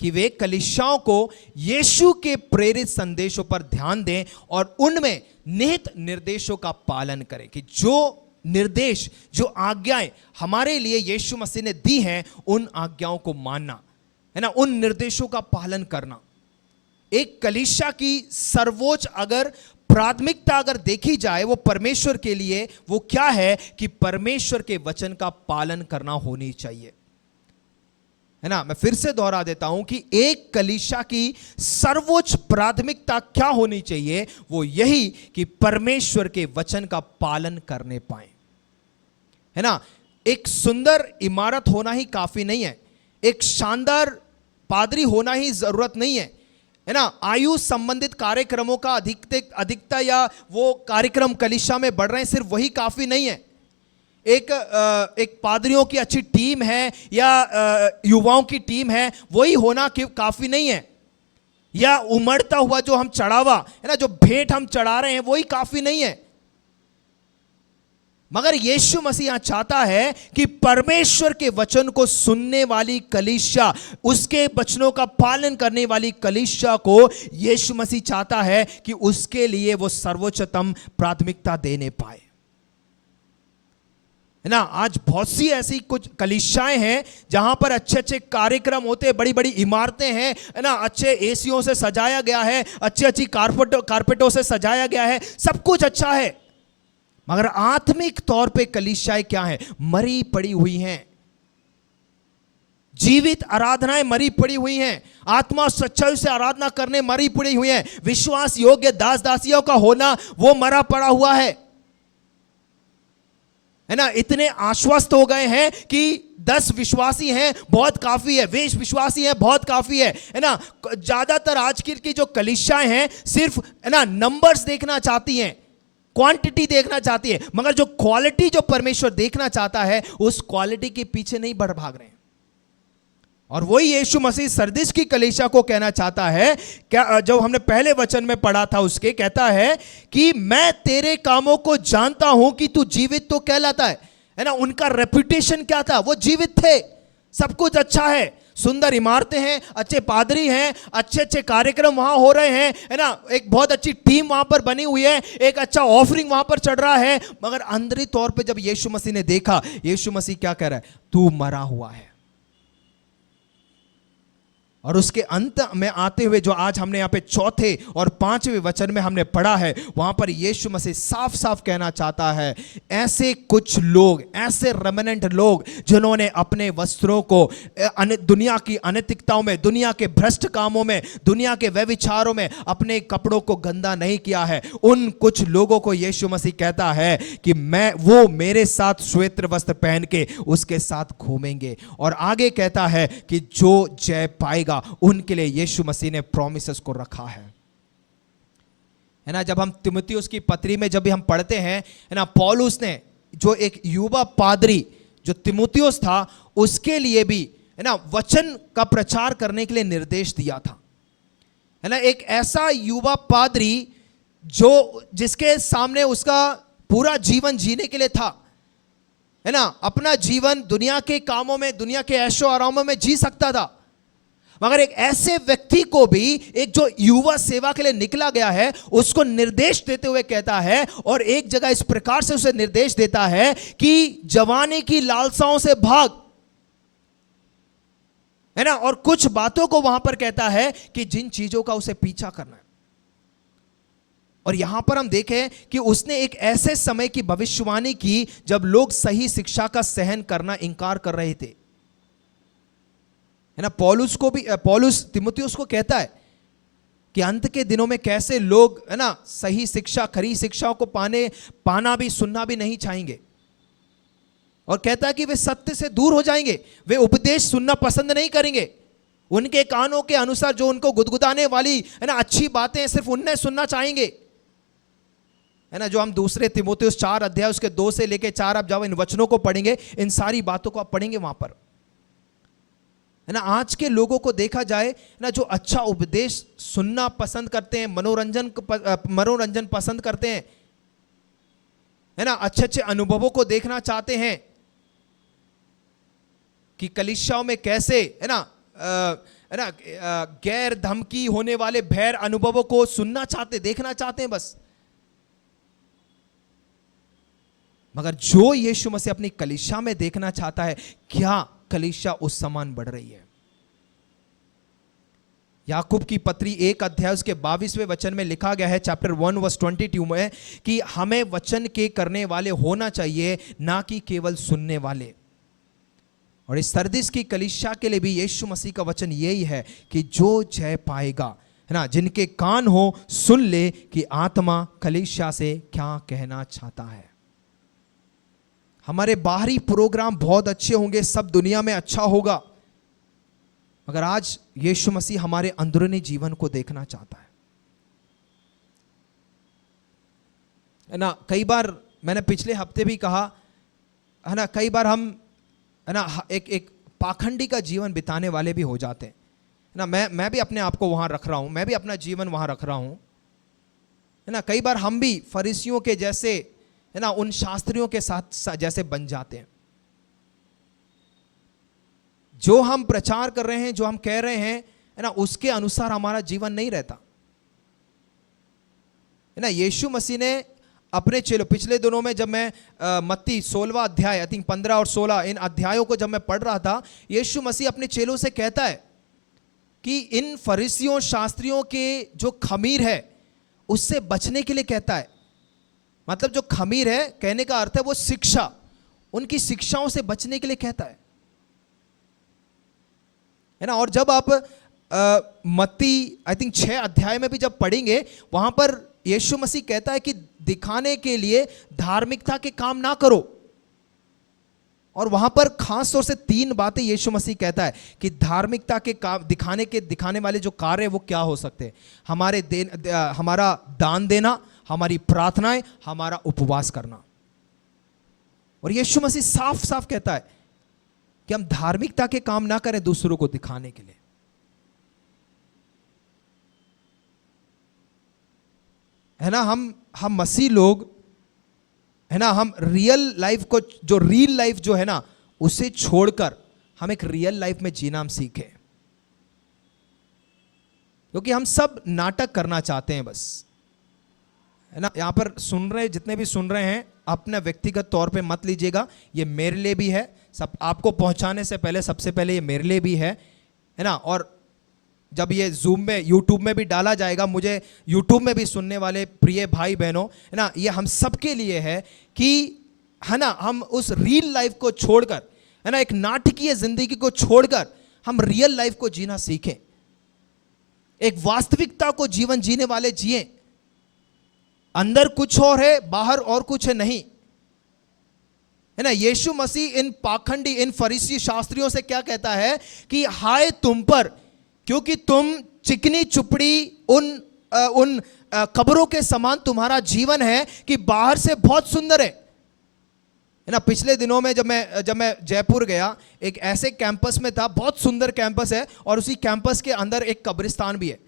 कि वे कलीसियाओं को यीशु के प्रेरित संदेशों पर ध्यान दें और उनमें निहित निर्देशों का पालन करें। कि जो निर्देश, जो आज्ञाएं हमारे लिए यीशु मसीह ने दी हैं, उन आज्ञाओं को मानना है ना, उन निर्देशों का पालन करना। एक कलीसिया की सर्वोच्च अगर प्राथमिकता अगर देखी जाए, वो परमेश्वर के लिए वो क्या है कि परमेश्वर के वचन का पालन करना होनी चाहिए, है ना। मैं फिर से दोहरा देता हूं कि एक कलीसिया की सर्वोच्च प्राथमिकता क्या होनी चाहिए, वो यही कि परमेश्वर के वचन का पालन करने पाए, है ना। एक सुंदर इमारत होना ही काफी नहीं है, एक शानदार पादरी होना ही जरूरत नहीं है ना। आयु संबंधित कार्यक्रमों का अधिकता या वो कार्यक्रम कलीसिया में बढ़ रहे हैं, सिर्फ वही काफी नहीं है। एक पादरियों की अच्छी टीम है या युवाओं की टीम है, वही होना काफी नहीं है। या उमड़ता हुआ जो हम चढ़ावा है ना, जो भेंट हम चढ़ा रहे हैं, वही काफी नहीं है। मगर यीशु मसीह यहां चाहता है कि परमेश्वर के वचन को सुनने वाली कलीसिया, उसके वचनों का पालन करने वाली कलीसिया को यीशु मसीह चाहता है कि उसके लिए वो सर्वोच्चतम प्राथमिकता देने पाए, है ना। आज बहुत सी ऐसी कुछ कलीसियाएं हैं जहां पर अच्छे अच्छे कार्यक्रम होते हैं, बड़ी बड़ी इमारतें हैं, है ना, अच्छे एसीओ से सजाया गया है, अच्छी कारपेटों से सजाया गया है, सब कुछ अच्छा है। मगर आत्मिक तौर पे कलीसियाएं क्या है? मरी पड़ी हुई हैं। जीवित आराधनाएं मरी पड़ी हुई हैं, आत्मा सच्चाई से आराधना करने मरी पड़ी हुई हैं। विश्वास योग्य दास दासियों का होना वो मरा पड़ा हुआ है ना। इतने आश्वस्त हो गए हैं कि 10 विश्वासी हैं बहुत काफी है, 20 विश्वासी हैं बहुत काफी है ना। ज्यादातर आज की जो कलीसियाएं हैं सिर्फ है ना नंबर्स देखना चाहती हैं, क्वांटिटी देखना चाहती है, मगर जो क्वालिटी जो परमेश्वर देखना चाहता है, उस क्वालिटी के पीछे नहीं बढ़ भाग रहे हैं। और वही यीशु मसीह सरदिस की कलीसिया को कहना चाहता है, क्या जो हमने पहले वचन में पढ़ा था उसके, कहता है कि मैं तेरे कामों को जानता हूं कि तू जीवित तो कहलाता है है ना, उनका रेपुटेशन क्या था, वो जीवित थे, सब कुछ अच्छा है, सुंदर इमारतें हैं, अच्छे पादरी हैं, अच्छे अच्छे कार्यक्रम वहां हो रहे हैं, है ना, एक बहुत अच्छी टीम वहां पर बनी हुई है, एक अच्छा ऑफरिंग वहां पर चढ़ रहा है। मगर अंदरी तौर पे जब यीशु मसीह ने देखा, यीशु मसीह क्या कह रहा है, तू मरा हुआ है। और उसके अंत में आते हुए जो आज हमने यहाँ पे चौथे और पांचवें वचन में हमने पढ़ा है, वहां पर यीशु मसीह साफ साफ कहना चाहता है, ऐसे कुछ लोग, ऐसे रेमिनेंट लोग जिन्होंने अपने वस्त्रों को दुनिया की अनैतिकताओं में, दुनिया के भ्रष्ट कामों में, दुनिया के व्यभिचारों में अपने कपड़ों को गंदा नहीं किया है, उन कुछ लोगों को यीशु मसीह कहता है कि वो मेरे साथ श्वेत वस्त्र पहन के उसके साथ घूमेंगे। और आगे कहता है कि जो जय पाएगा उनके लिए यीशु मसीह ने प्रॉमिसेस को रखा है ना। जब हम तिमुथियुस की पत्री में जब भी हम पढ़ते हैं, है ना, पौलुस ने जो एक युवा पादरी जो तिमुथियुस था, उसके लिए भी, है ना, वचन का प्रचार करने के लिए निर्देश दिया था, है ना। एक ऐसा युवा पादरी जिसके सामने उसका पूरा जीवन जीने के लिए था, है ना, अपना जीवन दुनिया के कामों में, दुनिया के ऐशो आरामों में जी सकता था, मगर एक ऐसे व्यक्ति को भी, एक जो युवा सेवा के लिए निकला गया है, उसको निर्देश देते हुए कहता है, और एक जगह इस प्रकार से उसे निर्देश देता है कि जवानी की लालसाओं से भाग, है ना, और कुछ बातों को वहां पर कहता है कि जिन चीजों का उसे पीछा करना है। और यहां पर हम देखें कि उसने एक ऐसे समय की भविष्यवाणी की जब लोग सही शिक्षा का सहन करना इंकार कर रहे थे, है ना। पौलुस तिमुथियुस को कहता है कि अंत के दिनों में कैसे लोग, है ना, सही शिक्षा, खरी शिक्षा को पाना भी, सुनना भी नहीं चाहेंगे, और कहता है कि वे सत्य से दूर हो जाएंगे, वे उपदेश सुनना पसंद नहीं करेंगे, उनके कानों के अनुसार जो उनको गुदगुदाने वाली, है ना, अच्छी बातें सिर्फ उन्हें सुनना चाहेंगे, है ना। जो हम दूसरे तिमुथियुस 4 अध्याय उसके 2 से लेके 4 आप जब इन वचनों को पढ़ेंगे, इन सारी बातों को आप पढ़ेंगे वहां पर, है ना। आज के लोगों को देखा जाए ना, जो अच्छा उपदेश सुनना पसंद करते हैं, मनोरंजन पसंद करते हैं, है ना, अच्छे अच्छे अनुभवों को देखना चाहते हैं कि कलीसियाओं में कैसे, है ना, गैर धमकी होने वाले भैर अनुभवों को सुनना चाहते, देखना चाहते हैं बस। मगर जो यीशु मसीह अपनी कलीसिया में देखना चाहता है, क्या कलीसिया उस समान बढ़ रही है। याकूब की पत्री 1 अध्याय उसके 22वें वचन में लिखा गया है, चैप्टर 1 वर्स 22 में, कि हमें वचन के करने वाले होना चाहिए, ना कि केवल सुनने वाले। और इस सरदीस की कलीसिया के लिए भी यीशु मसीह का वचन यही है कि जो जय पाएगा, है ना, जिनके कान हो सुन ले कि आत्मा कलीसिया से क्या कहना चाहता है। हमारे बाहरी प्रोग्राम बहुत अच्छे होंगे, सब दुनिया में अच्छा होगा, मगर आज यीशु मसीह हमारे अंदरूनी जीवन को देखना चाहता है ना। कई बार मैंने पिछले हफ्ते भी कहा, है ना, कई बार हम, है ना, एक पाखंडी का जीवन बिताने वाले भी हो जाते हैं, है ना। मैं भी अपने आप को वहां रख रहा हूं, मैं भी अपना जीवन वहां रख रहा हूं, है ना। कई बार हम भी फरीसियों के जैसे, है ना, उन शास्त्रियों के साथ जैसे बन जाते हैं। जो हम प्रचार कर रहे हैं, जो हम कह रहे हैं, है ना, उसके अनुसार हमारा जीवन नहीं रहता, है ना। यीशु मसीह ने अपने चेलों, पिछले दिनों में जब मैं मत्ती 16वां अध्याय, आई थिंक 15 और 16 इन अध्यायों को जब मैं पढ़ रहा था, यीशु मसीह अपने चेलों से कहता है कि इन फरीसियों शास्त्रियों के जो खमीर है उससे बचने के लिए कहता है। मतलब जो खमीर है, कहने का अर्थ है वो शिक्षा, उनकी शिक्षाओं से बचने के लिए कहता है ना। और जब आप मत्ती आई थिंक 6 अध्याय में भी जब पढ़ेंगे, वहां पर यीशु मसीह कहता है कि दिखाने के लिए धार्मिकता के काम ना करो। और वहां पर खास तौर से 3 बातें यीशु मसीह कहता है कि धार्मिकता के काम दिखाने वाले जो कार्य वो क्या हो सकते हैं। हमारा दान देना, हमारी प्रार्थनाएं, हमारा उपवास करना। और यीशु मसीह साफ साफ कहता है कि हम धार्मिकता के काम ना करें दूसरों को दिखाने के लिए, है ना। हम मसीह लोग है ना, हम रियल लाइफ को, जो रियल लाइफ जो है ना, उसे छोड़कर हम एक रियल लाइफ में जीना हम सीखें। क्योंकि हम सब नाटक करना चाहते हैं बस, है ना। यहां पर सुन रहे, जितने भी सुन रहे हैं, अपना व्यक्तिगत तौर पे मत लीजिएगा, ये मेरे लिए भी है, सब आपको पहुंचाने से पहले सबसे पहले ये मेरे लिए भी है ना। और जब ये जूम में, यूट्यूब में भी डाला जाएगा, मुझे यूट्यूब में भी सुनने वाले प्रिय भाई बहनों, है ना, ये हम सबके लिए है कि, है ना, हम उस रियल लाइफ को छोड़कर, है ना, एक नाटकीय जिंदगी को छोड़कर हम रियल लाइफ को जीना सीखें, एक वास्तविकता को जीवन जीने वाले जिए। अंदर कुछ और है, बाहर और कुछ है नहीं, है ना। यीशु मसीह इन पाखंडी, इन फरीसी शास्त्रियों से क्या कहता है कि हाय तुम पर, क्योंकि तुम चिकनी चुपड़ी उन कब्रों के समान तुम्हारा जीवन है कि बाहर से बहुत सुंदर है ना। पिछले दिनों में जब मैं जयपुर गया, एक ऐसे कैंपस में था, बहुत सुंदर कैंपस है, और उसी कैंपस के अंदर एक कब्रिस्तान भी है।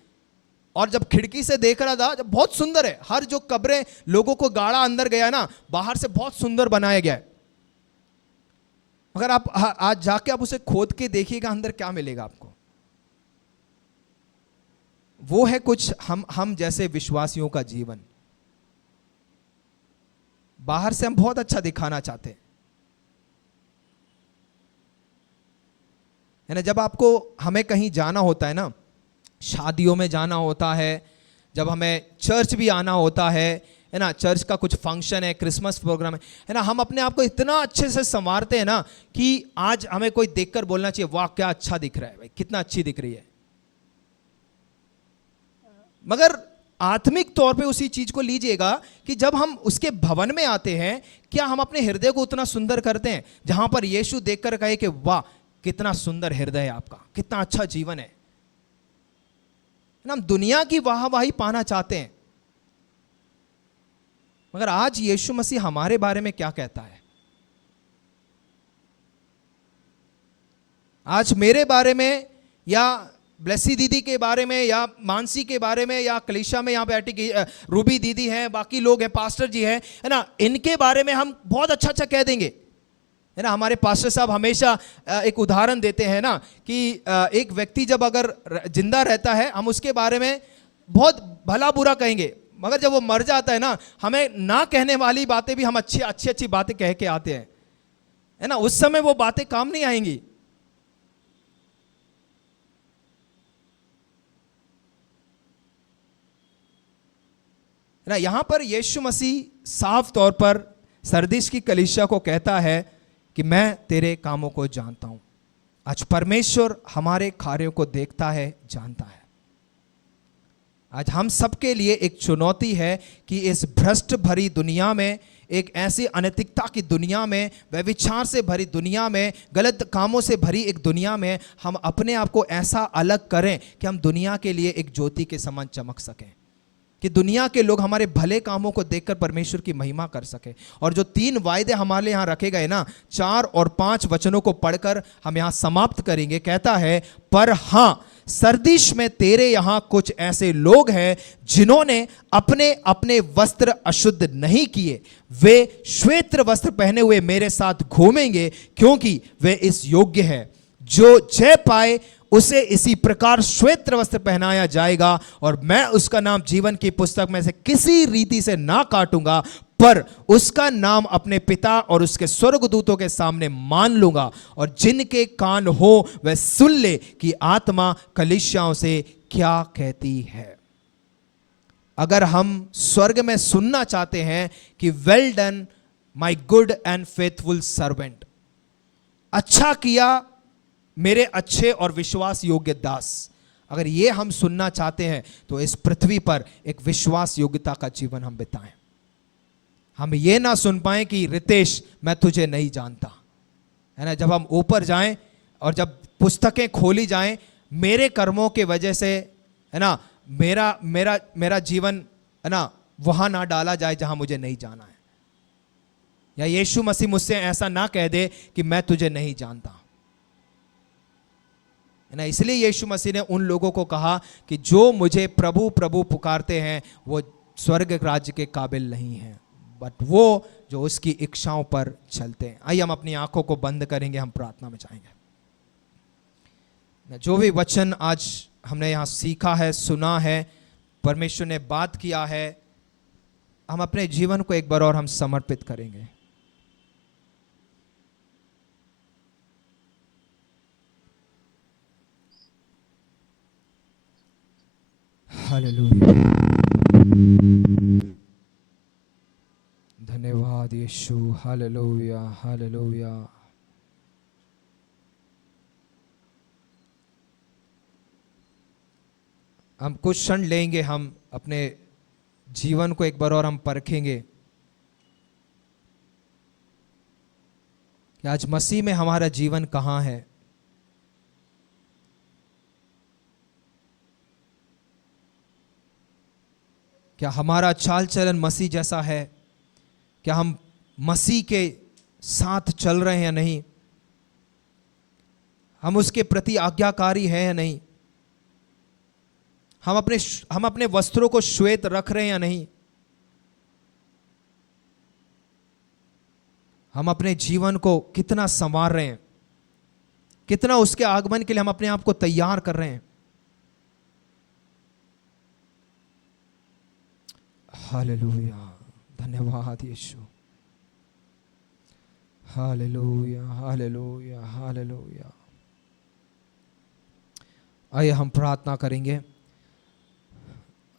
और जब खिड़की से देख रहा था, जब बहुत सुंदर है, हर जो कब्रें लोगों को गाड़ा अंदर गया ना, बाहर से बहुत सुंदर बनाया गया है। मगर आप आज जाके आप उसे खोद के देखिएगा, अंदर क्या मिलेगा आपको। वो है कुछ हम जैसे विश्वासियों का जीवन। बाहर से हम बहुत अच्छा दिखाना चाहते हैं, है ना। जब आपको, हमें कहीं जाना होता है ना, शादियों में जाना होता है, जब हमें चर्च भी आना होता है ना, चर्च का कुछ फंक्शन है, क्रिसमस प्रोग्राम है ना, हम अपने आप को इतना अच्छे से संवारते हैं ना कि आज हमें कोई देखकर बोलना चाहिए, वाह क्या अच्छा दिख रहा है भाई, कितना अच्छी दिख रही है। मगर आत्मिक तौर पे उसी चीज को लीजिएगा कि जब हम उसके भवन में आते हैं, क्या हम अपने हृदय को उतना सुंदर करते हैं जहां पर यीशु देखकर कहे कि वाह कितना सुंदर हृदय है आपका, कितना अच्छा जीवन है। हम दुनिया की वाहवाही पाना चाहते हैं, मगर आज यीशु मसीह हमारे बारे में क्या कहता है? आज मेरे बारे में, या ब्लेसी दीदी के बारे में, या मानसी के बारे में, या कलीसिया में यहाँ बैठी रूबी दीदी हैं, बाकी लोग हैं, पास्टर जी हैं, है ना, इनके बारे में हम बहुत अच्छा अच्छा कह देंगे, है ना। हमारे पास्टर साहब हमेशा एक उदाहरण देते हैं ना कि एक व्यक्ति जब अगर जिंदा रहता है, हम उसके बारे में बहुत भला बुरा कहेंगे, मगर जब वो मर जाता है ना, हमें ना कहने वाली बातें भी हम अच्छी अच्छी बातें कह के आते हैं, है ना। उस समय वो बातें काम नहीं आएंगी। ना, यहां पर यीशु मसीह साफ तौर पर सरदीस की कलीसिया को कहता है कि मैं तेरे कामों को जानता हूं। आज परमेश्वर हमारे कार्यों को देखता है, जानता है। आज हम सबके लिए एक चुनौती है कि इस भ्रष्ट भरी दुनिया में, एक ऐसी अनैतिकता की दुनिया में, व्यभिचार से भरी दुनिया में, गलत कामों से भरी एक दुनिया में, हम अपने आप को ऐसा अलग करें कि हम दुनिया के लिए एक ज्योति के समान चमक सकें, कि दुनिया के लोग हमारे भले कामों को देखकर परमेश्वर की महिमा कर सके। और जो 3 वायदे हमारे यहाँ रखे गए ना, 4 और 5 वचनों को पढ़कर हम यहाँ समाप्त करेंगे। कहता है, पर हाँ सरदीस में तेरे यहाँ कुछ ऐसे लोग हैं जिन्होंने अपने अपने वस्त्र अशुद्ध नहीं किए, वे श्वेत वस्त्र पहने हुए मेरे साथ घूमेंगे, क्योंकि वे इस योग्य है। जो जय पाए उसे इसी प्रकार श्वेत वस्त्र पहनाया जाएगा, और मैं उसका नाम जीवन की पुस्तक में से किसी रीति से ना काटूंगा, पर उसका नाम अपने पिता और उसके स्वर्गदूतों के सामने मान लूंगा। और जिनके कान हो वह सुन ले कि आत्मा कलीसियाओं से क्या कहती है। अगर हम स्वर्ग में सुनना चाहते हैं कि well done my good and faithful servant, अच्छा किया मेरे अच्छे और विश्वास योग्य दास, अगर ये हम सुनना चाहते हैं तो इस पृथ्वी पर एक विश्वास योग्यता का जीवन हम बिताएं। हम ये ना सुन पाए कि रितेश मैं तुझे नहीं जानता, है ना। जब हम ऊपर जाएं और जब पुस्तकें खोली जाएं, मेरे कर्मों के वजह से, है ना, मेरा जीवन, है ना, वहां ना डाला जाए जहां मुझे नहीं जाना है, या यीशु मसीह मुझसे ऐसा ना कह दे कि मैं तुझे नहीं जानता, है ना। इसलिए यीशु मसीह ने उन लोगों को कहा कि जो मुझे प्रभु प्रभु पुकारते हैं वो स्वर्ग राज्य के काबिल नहीं हैं, बट वो जो उसकी इच्छाओं पर चलते हैं। आइए हम अपनी आंखों को बंद करेंगे, हम प्रार्थना में जाएंगे। जो भी वचन आज हमने यहाँ सीखा है, सुना है, परमेश्वर ने बात किया है, हम अपने जीवन को एक बार और हम समर्पित करेंगे। हालेलुया, धन्यवाद यीशु। Hallelujah, hallelujah. हम कुछ क्षण लेंगे, हम अपने जीवन को एक बार और हम परखेंगे कि आज मसीह में हमारा जीवन कहाँ है। क्या हमारा चाल चलन मसीह जैसा है? क्या हम मसीह के साथ चल रहे हैं या नहीं? हम उसके प्रति आज्ञाकारी हैं या नहीं? हम अपने वस्त्रों को श्वेत रख रहे हैं या नहीं? हम अपने जीवन को कितना संवार रहे हैं? कितना उसके आगमन के लिए हम अपने आप को तैयार कर रहे हैं? हालेलुया, धन्यवाद यीशु। Hallelujah, hallelujah, hallelujah. आइए हम प्रार्थना करेंगे,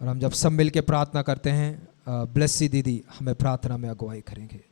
और हम जब सब मिलके प्रार्थना करते हैं, ब्लेसी दीदी हमें प्रार्थना में अगुवाई करेंगे।